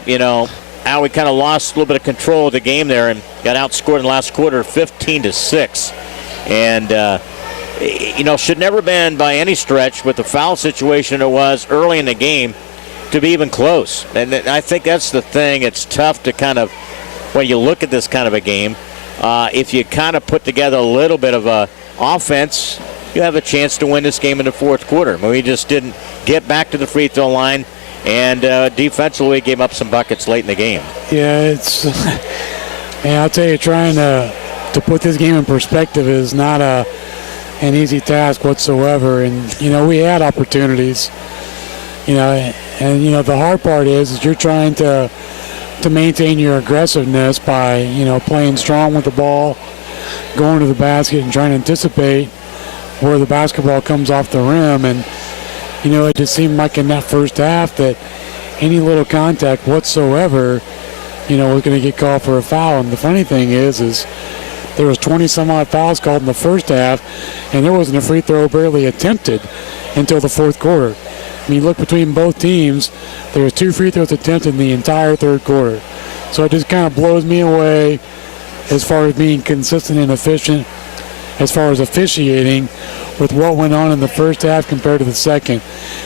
how we kind of lost a little bit of control of the game there and got outscored in the last quarter 15-6. And, should never have been by any stretch with the foul situation it was early in the game to be even close. And I think that's the thing. It's tough to kind of, when you look at this kind of a game, if you kind of put together a little bit of a offense, you have a chance to win this game in the fourth quarter. We just didn't get back to the free throw line, and defensively gave up some buckets late in the game. Yeah, I'll tell you, trying to put this game in perspective is not an easy task whatsoever. And, we had opportunities, and the hard part is you're trying to maintain your aggressiveness by, playing strong with the ball, going to the basket and trying to anticipate where the basketball comes off the rim. And, it just seemed like in that first half that any little contact whatsoever, was going to get called for a foul. And the funny thing is there was 20-some-odd fouls called in the first half, and there wasn't a free throw barely attempted until the fourth quarter. I mean, look between both teams, there was 2 free throws attempted in the entire third quarter. So it just kind of blows me away as far as being consistent and efficient as far as officiating with what went on in the first half compared to the second,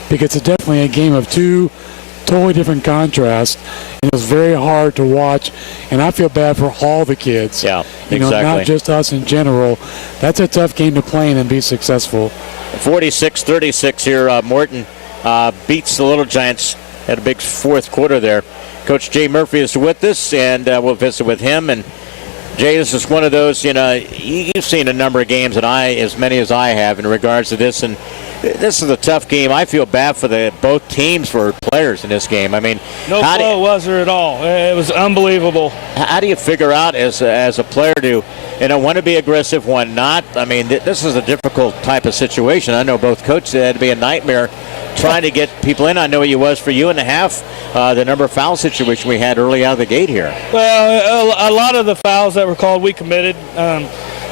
because it's definitely a game of two totally different contrasts, and it was very hard to watch, and I feel bad for all the kids. Yeah, you know, exactly. not just us in general. That's a tough game to play in and be successful. 46-36 here. Morton beats the Little Giants at a big fourth quarter there. Coach Jay Murphy is with us, and we'll visit with him. And Jay, this is one of those, you know, you've seen a number of games, and as many as I have in regards to this, and this is a tough game. I feel bad for both teams, for players in this game. I mean, no flow was there at all. It was unbelievable. How do you figure out as a player to, you know, want to be aggressive, one not? I mean, this is a difficult type of situation. I know both coaches said it'd be a nightmare trying to get people in. I know it was for you in the half, the number of foul situation we had early out of the gate here. Well, a lot of the fouls that were called, we committed,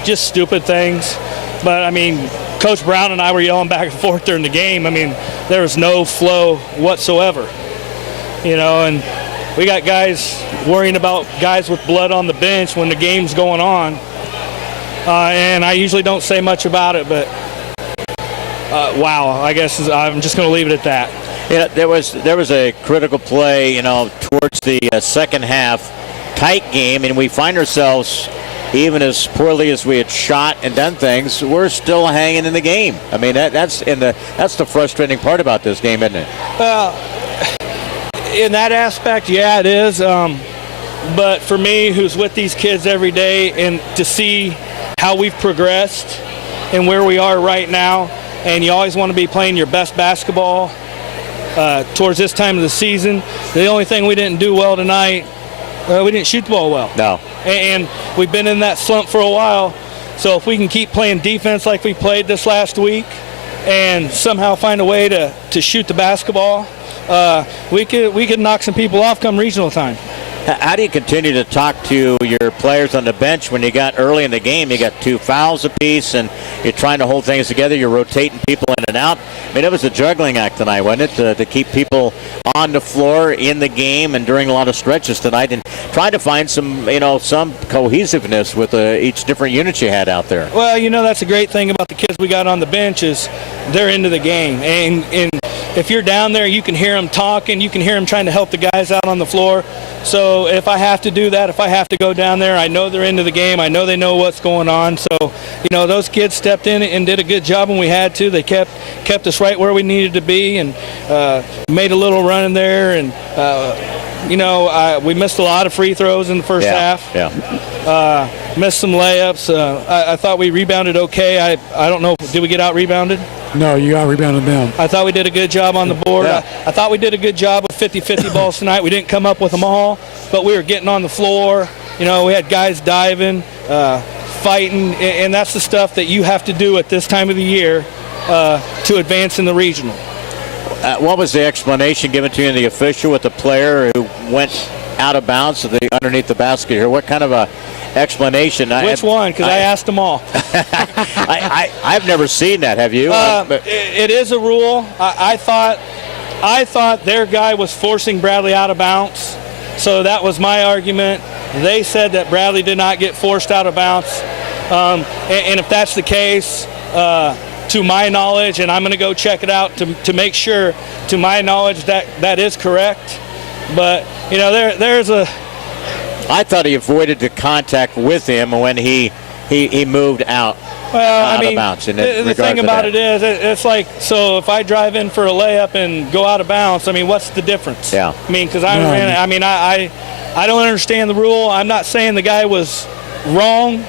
just stupid things. But, I mean, Coach Brown and I were yelling back and forth during the game. I mean, there was no flow whatsoever, you know, and we got guys worrying about guys with blood on the bench when the game's going on. And I usually don't say much about it, but wow, I guess I'm just going to leave it at that. Yeah, there was a critical play, you know, towards the second half, tight game, and we find ourselves, even as poorly as we had shot and done things, we're still hanging in the game. I mean, that's the frustrating part about this game, isn't it? Well, in that aspect, yeah, it is. But for me, who's with these kids every day, and to see how we've progressed and where we are right now, and you always want to be playing your best basketball towards this time of the season. The only thing we didn't do well tonight, we didn't shoot the ball well. No. And we've been in that slump for a while. So if we can keep playing defense like we played this last week and somehow find a way to shoot the basketball, we could knock some people off come regional time. How do you continue to talk to your players on the bench when you got early in the game, you got 2 fouls apiece, and you're trying to hold things together, you're rotating people in and out? I mean, it was a juggling act tonight, wasn't it, to keep people on the floor in the game and during a lot of stretches tonight, and trying to find some cohesiveness with each different unit you had out there. Well, you know, that's a great thing about the kids we got on the bench is they're into the game. And if you're down there, you can hear them talking, you can hear them trying to help the guys out on the floor. So if I have to do that, if I have to go down there, I know they're into the game. I know they know what's going on. So, you know, those kids stepped in and did a good job when we had to. They kept us right where we needed to be, and made a little run in there. And, we missed a lot of free throws in the first half. Yeah. Missed some layups. I thought we rebounded okay. I don't know. Did we get out-rebounded? No, you out-rebounded them. I thought we did a good job on the board. Yeah. I thought we did a good job of 50-50 balls tonight. We didn't come up with them all, but we were getting on the floor. You know, we had guys diving, fighting, and that's the stuff that you have to do at this time of the year to advance in the regional. What was the explanation given to you in the official with the player who went out of bounds underneath the basket here? What kind of a explanation? Which one? Because I asked them all. I've never seen that. Have you? It is a rule. I thought their guy was forcing Bradley out of bounds, so that was my argument. They said that Bradley did not get forced out of bounds, and if that's the case, to my knowledge, and I'm going to go check it out to make sure, to my knowledge, that is correct. But you know, there's a. I thought he avoided the contact with him when he moved out. Well, out I mean, of bounds the thing about it is, it's like, so if I drive in for a layup and go out of bounds, I mean, what's the difference? Yeah. I mean, because I don't understand the rule. I'm not saying the guy was wrong.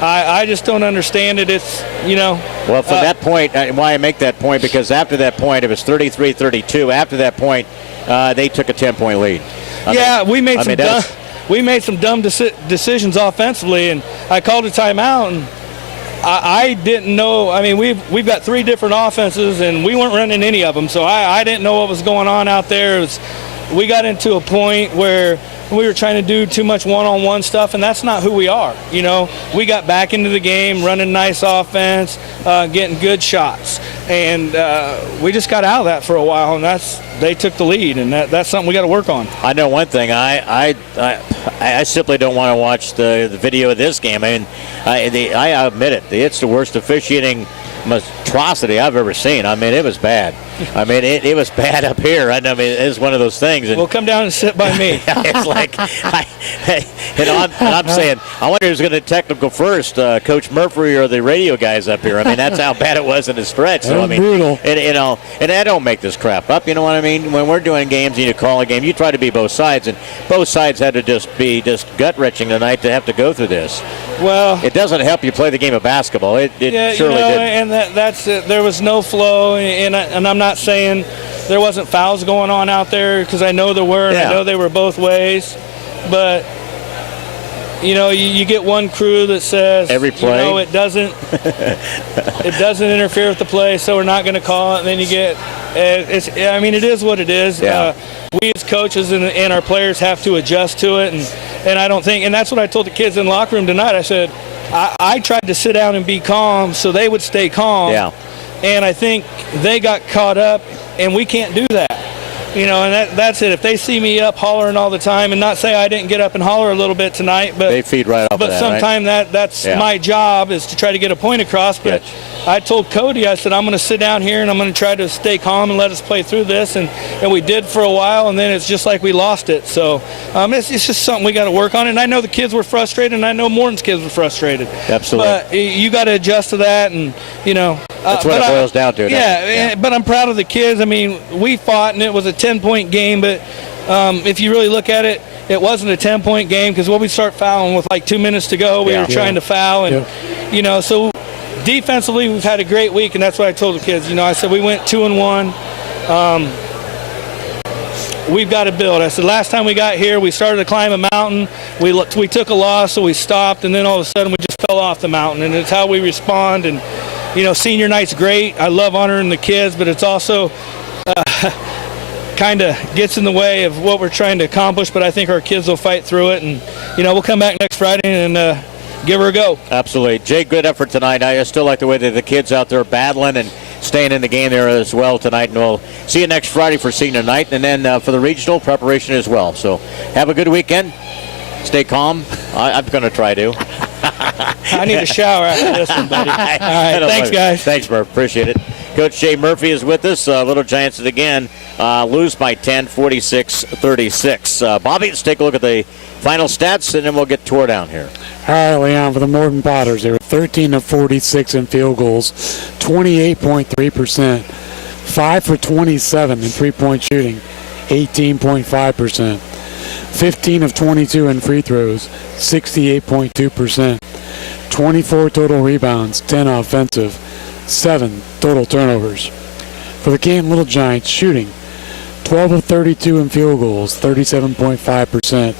I just don't understand it. It's, you know. Well, from that point, why I make that point, because after that point, it was 33-32. After that point, they took a 10-point lead. We made some dumb decisions offensively, and I called a timeout, and I didn't know. I mean, we've got 3 different offenses, and we weren't running any of them, so I didn't know what was going on out there. We got into a point where we were trying to do too much one-on-one stuff, and that's not who we are. You know, we got back into the game, running nice offense, getting good shots, And we just got out of that for a while, and they took the lead, and that's something we got to work on. I know one thing. I simply don't want to watch the video of this game. I mean, I admit it. It's the worst officiating atrocity I've ever seen. I mean, it was bad. I mean, it was bad up here. I mean, it's one of those things. And well, come down and sit by me. It's like, I'm saying, I wonder who's going to technical first, Coach Murphy or the radio guys up here. I mean, that's how bad it was in the stretch. So I mean, brutal. And I don't make this crap up. You know what I mean? When we're doing games, you call a game, you try to be both sides, and both sides had to just be gut-wrenching tonight to have to go through this. Well, it doesn't help you play the game of basketball. It surely didn't. And that's it. There was no flow, and I'm not saying there wasn't fouls going on out there, because I know there were, and I know they were both ways. But you get one crew that says every play, it doesn't interfere with the play, so we're not going to call it. And then you get it is what it is. Yeah. We as coaches and our players have to adjust to it, and I don't think, and that's what I told the kids in the locker room tonight. I said I tried to sit down and be calm so they would stay calm. Yeah. And I think they got caught up, and we can't do that. And that's it. If they see me up hollering all the time, and not say I didn't get up and holler a little bit tonight, but they feed right off but of that, sometimes right? that's my job, is to try to get a point across. But I told Cody, I said, I'm going to sit down here and I'm going to try to stay calm and let us play through this. And we did for a while, and then it's just like we lost it. So it's just something we got to work on. And I know the kids were frustrated, and I know Morton's kids were frustrated. Absolutely. But you got to adjust to that, and that's what it boils down to. Yeah, but I'm proud of the kids. I mean, we fought, and it was a 10-point game, but if you really look at it, it wasn't a 10-point game, because when we start fouling with like 2 minutes to go, we were trying to foul, and so defensively we've had a great week, and that's what I told the kids. I said we went 2-1. We've got to build. I said last time we got here, we started to climb a mountain. We took a loss, so we stopped, and then all of a sudden we just fell off the mountain, and it's how we respond. And senior night's great. I love honoring the kids, but it's also kind of gets in the way of what we're trying to accomplish. But I think our kids will fight through it, and we'll come back next Friday and give her a go. Absolutely. Jay, good effort tonight. I still like the way that the kids out there battling and staying in the game there as well tonight. And we'll see you next Friday for senior night, and then for the regional preparation as well. So have a good weekend. Stay calm. I'm going to try to. I need a shower after this one, buddy. All right, thanks, guys. Thanks, Murph. Appreciate it. Coach Jay Murphy is with us. Little Giants again lose by 10, 46-36. Bobby, let's take a look at the final stats, and then we'll get tore down here. All right, Leon, for the Morton Potters, they were 13 of 46 in field goals, 28.3%, 5 for 27 in three-point shooting, 18.5%, 15 of 22 in free throws, 68.2%, 24 total rebounds, 10 offensive, 7 total turnovers. For the Canton Little Giants, shooting 12 of 32 in field goals, 37.5%,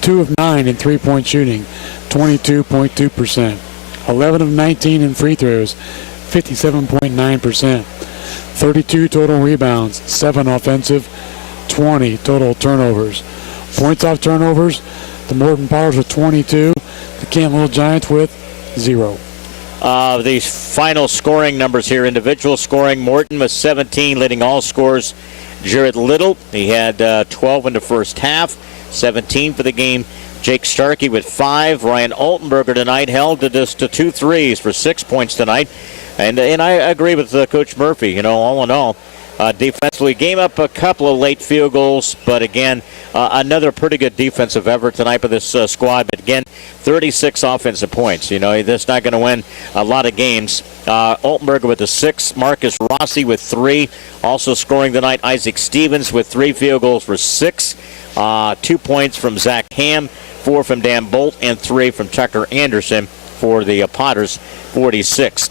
2 of 9 in three-point shooting, 22.2%, 11 of 19 in free throws, 57.9%, 32 total rebounds, 7 offensive, 20 total turnovers. Points off turnovers, the Morton Potters with 22, the Canton Little Giants with 0. These final scoring numbers here, individual scoring, Morton with 17, leading all scores. Jared Little, he had 12 in the first half, 17 for the game. Jake Starkey with 5. Ryan Altenberger tonight held to just to 2 threes for 6 points tonight. And I agree with Coach Murphy, all in all. Defensively, game up a couple of late field goals, but again, another pretty good defensive effort tonight by this squad. But again, 36 offensive points. That's not going to win a lot of games. Altenberger with the 6. Marcus Rossi with 3. Also scoring tonight, Isaac Stevens with 3 field goals for 6. 2 points from Zach Ham, 4 from Dan Bolt, and 3 from Tucker Anderson for the Potters. 36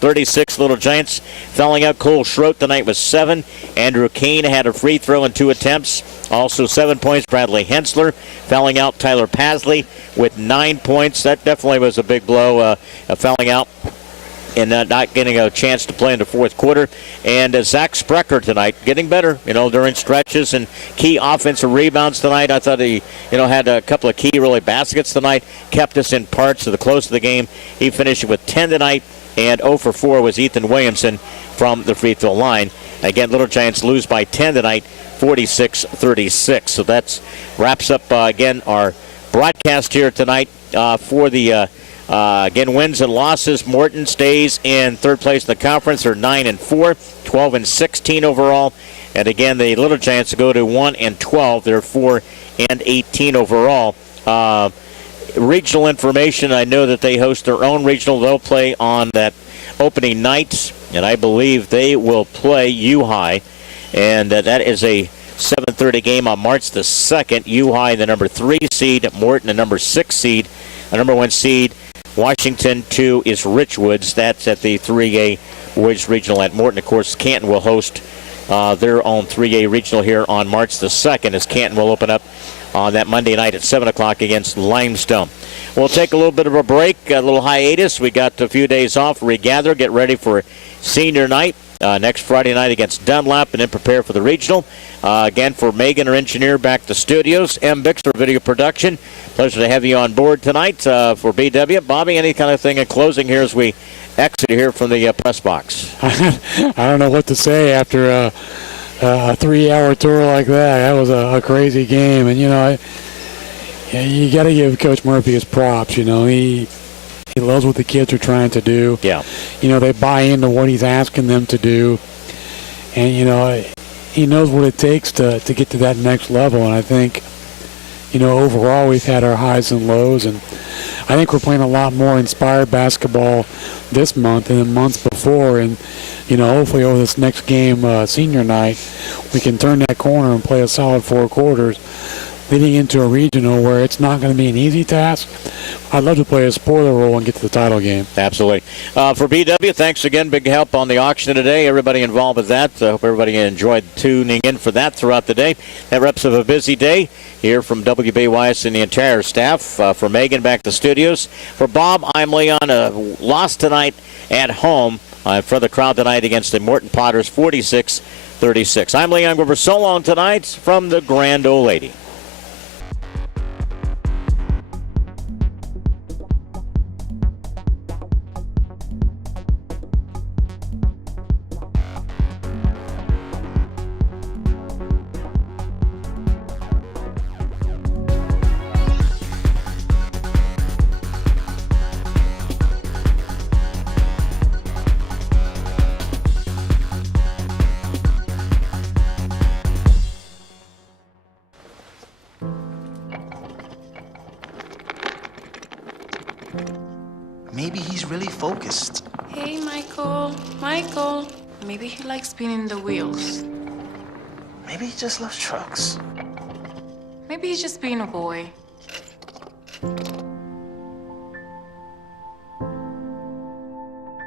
Little Giants fouling out. Cole Schroet tonight with 7. Andrew Kane had a free throw in 2 attempts. Also 7 points. Bradley Hensler fouling out. Tyler Pasley with 9 points. That definitely was a big blow, fouling out and not getting a chance to play in the fourth quarter. And Zach Sprecher tonight getting better, during stretches and key offensive rebounds tonight. I thought he, had a couple of key really baskets tonight, kept us in parts of the close of the game. He finished with 10 tonight, and 0 for 4 was Ethan Williamson from the free throw line. Again, Little Giants lose by 10 tonight, 46-36. So that wraps up, again, our broadcast here tonight for the, again, wins and losses. Morton stays in third place in the conference. They're 9-4, 12-16 overall. And again, the Little Giants go to 1-12. They're 4-18 overall. Regional information, I know that they host their own regional. They'll play on that opening night, and I believe they will play U-High. And that is a 7:30 game on March the 2nd. U-High, the number 3 seed. Morton, the number 6 seed. The number 1 seed, Washington 2 is Richwoods. That's at the 3A Woods Regional at Morton. Of course, Canton will host their own 3A Regional here on March the 2nd, as Canton will open up on that Monday night at 7 o'clock against Limestone. We'll take a little bit of a break, a little hiatus. We got a few days off, regather, get ready for senior night next Friday night against Dunlap, and then prepare for the regional. Again, for Megan, our engineer, back to studios. M. Bixler, video production. Pleasure to have you on board tonight for BW. Bobby, any kind of thing in closing here as we exit here from the press box? I don't know what to say after a 3-hour tour like that. That was a crazy game. And, you know, you got to give Coach Murphy his props. You know, he loves what the kids are trying to do. Yeah. You know, they buy into what he's asking them to do. And, you know, he knows what it takes to get to that next level. And I think, you know, overall we've had our highs and lows. And I think we're playing a lot more inspired basketball this month than the months before. And, you know, hopefully over this next game, senior night, we can turn that corner and play a solid 4 quarters, leading into a regional where it's not going to be an easy task. I'd love to play a spoiler role and get to the title game. Absolutely. For BW, thanks again. Big help on the auction today. Everybody involved with that. Hope everybody enjoyed tuning in for that throughout the day. That wraps up a busy day here from WBYS and the entire staff. For Megan, back to studios. For Bob, I'm Leon. Lost tonight at home for the crowd tonight against the Morton Potters, 46-36. I'm Leon Groover. So long tonight from the Grand Ole Lady. Maybe he's really focused. Hey, Michael. Michael. Maybe he likes spinning the wheels. Maybe he just loves trucks. Maybe he's just being a boy.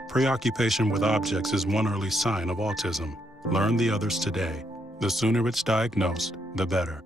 Preoccupation with objects is one early sign of autism. Learn the others today. The sooner it's diagnosed, the better.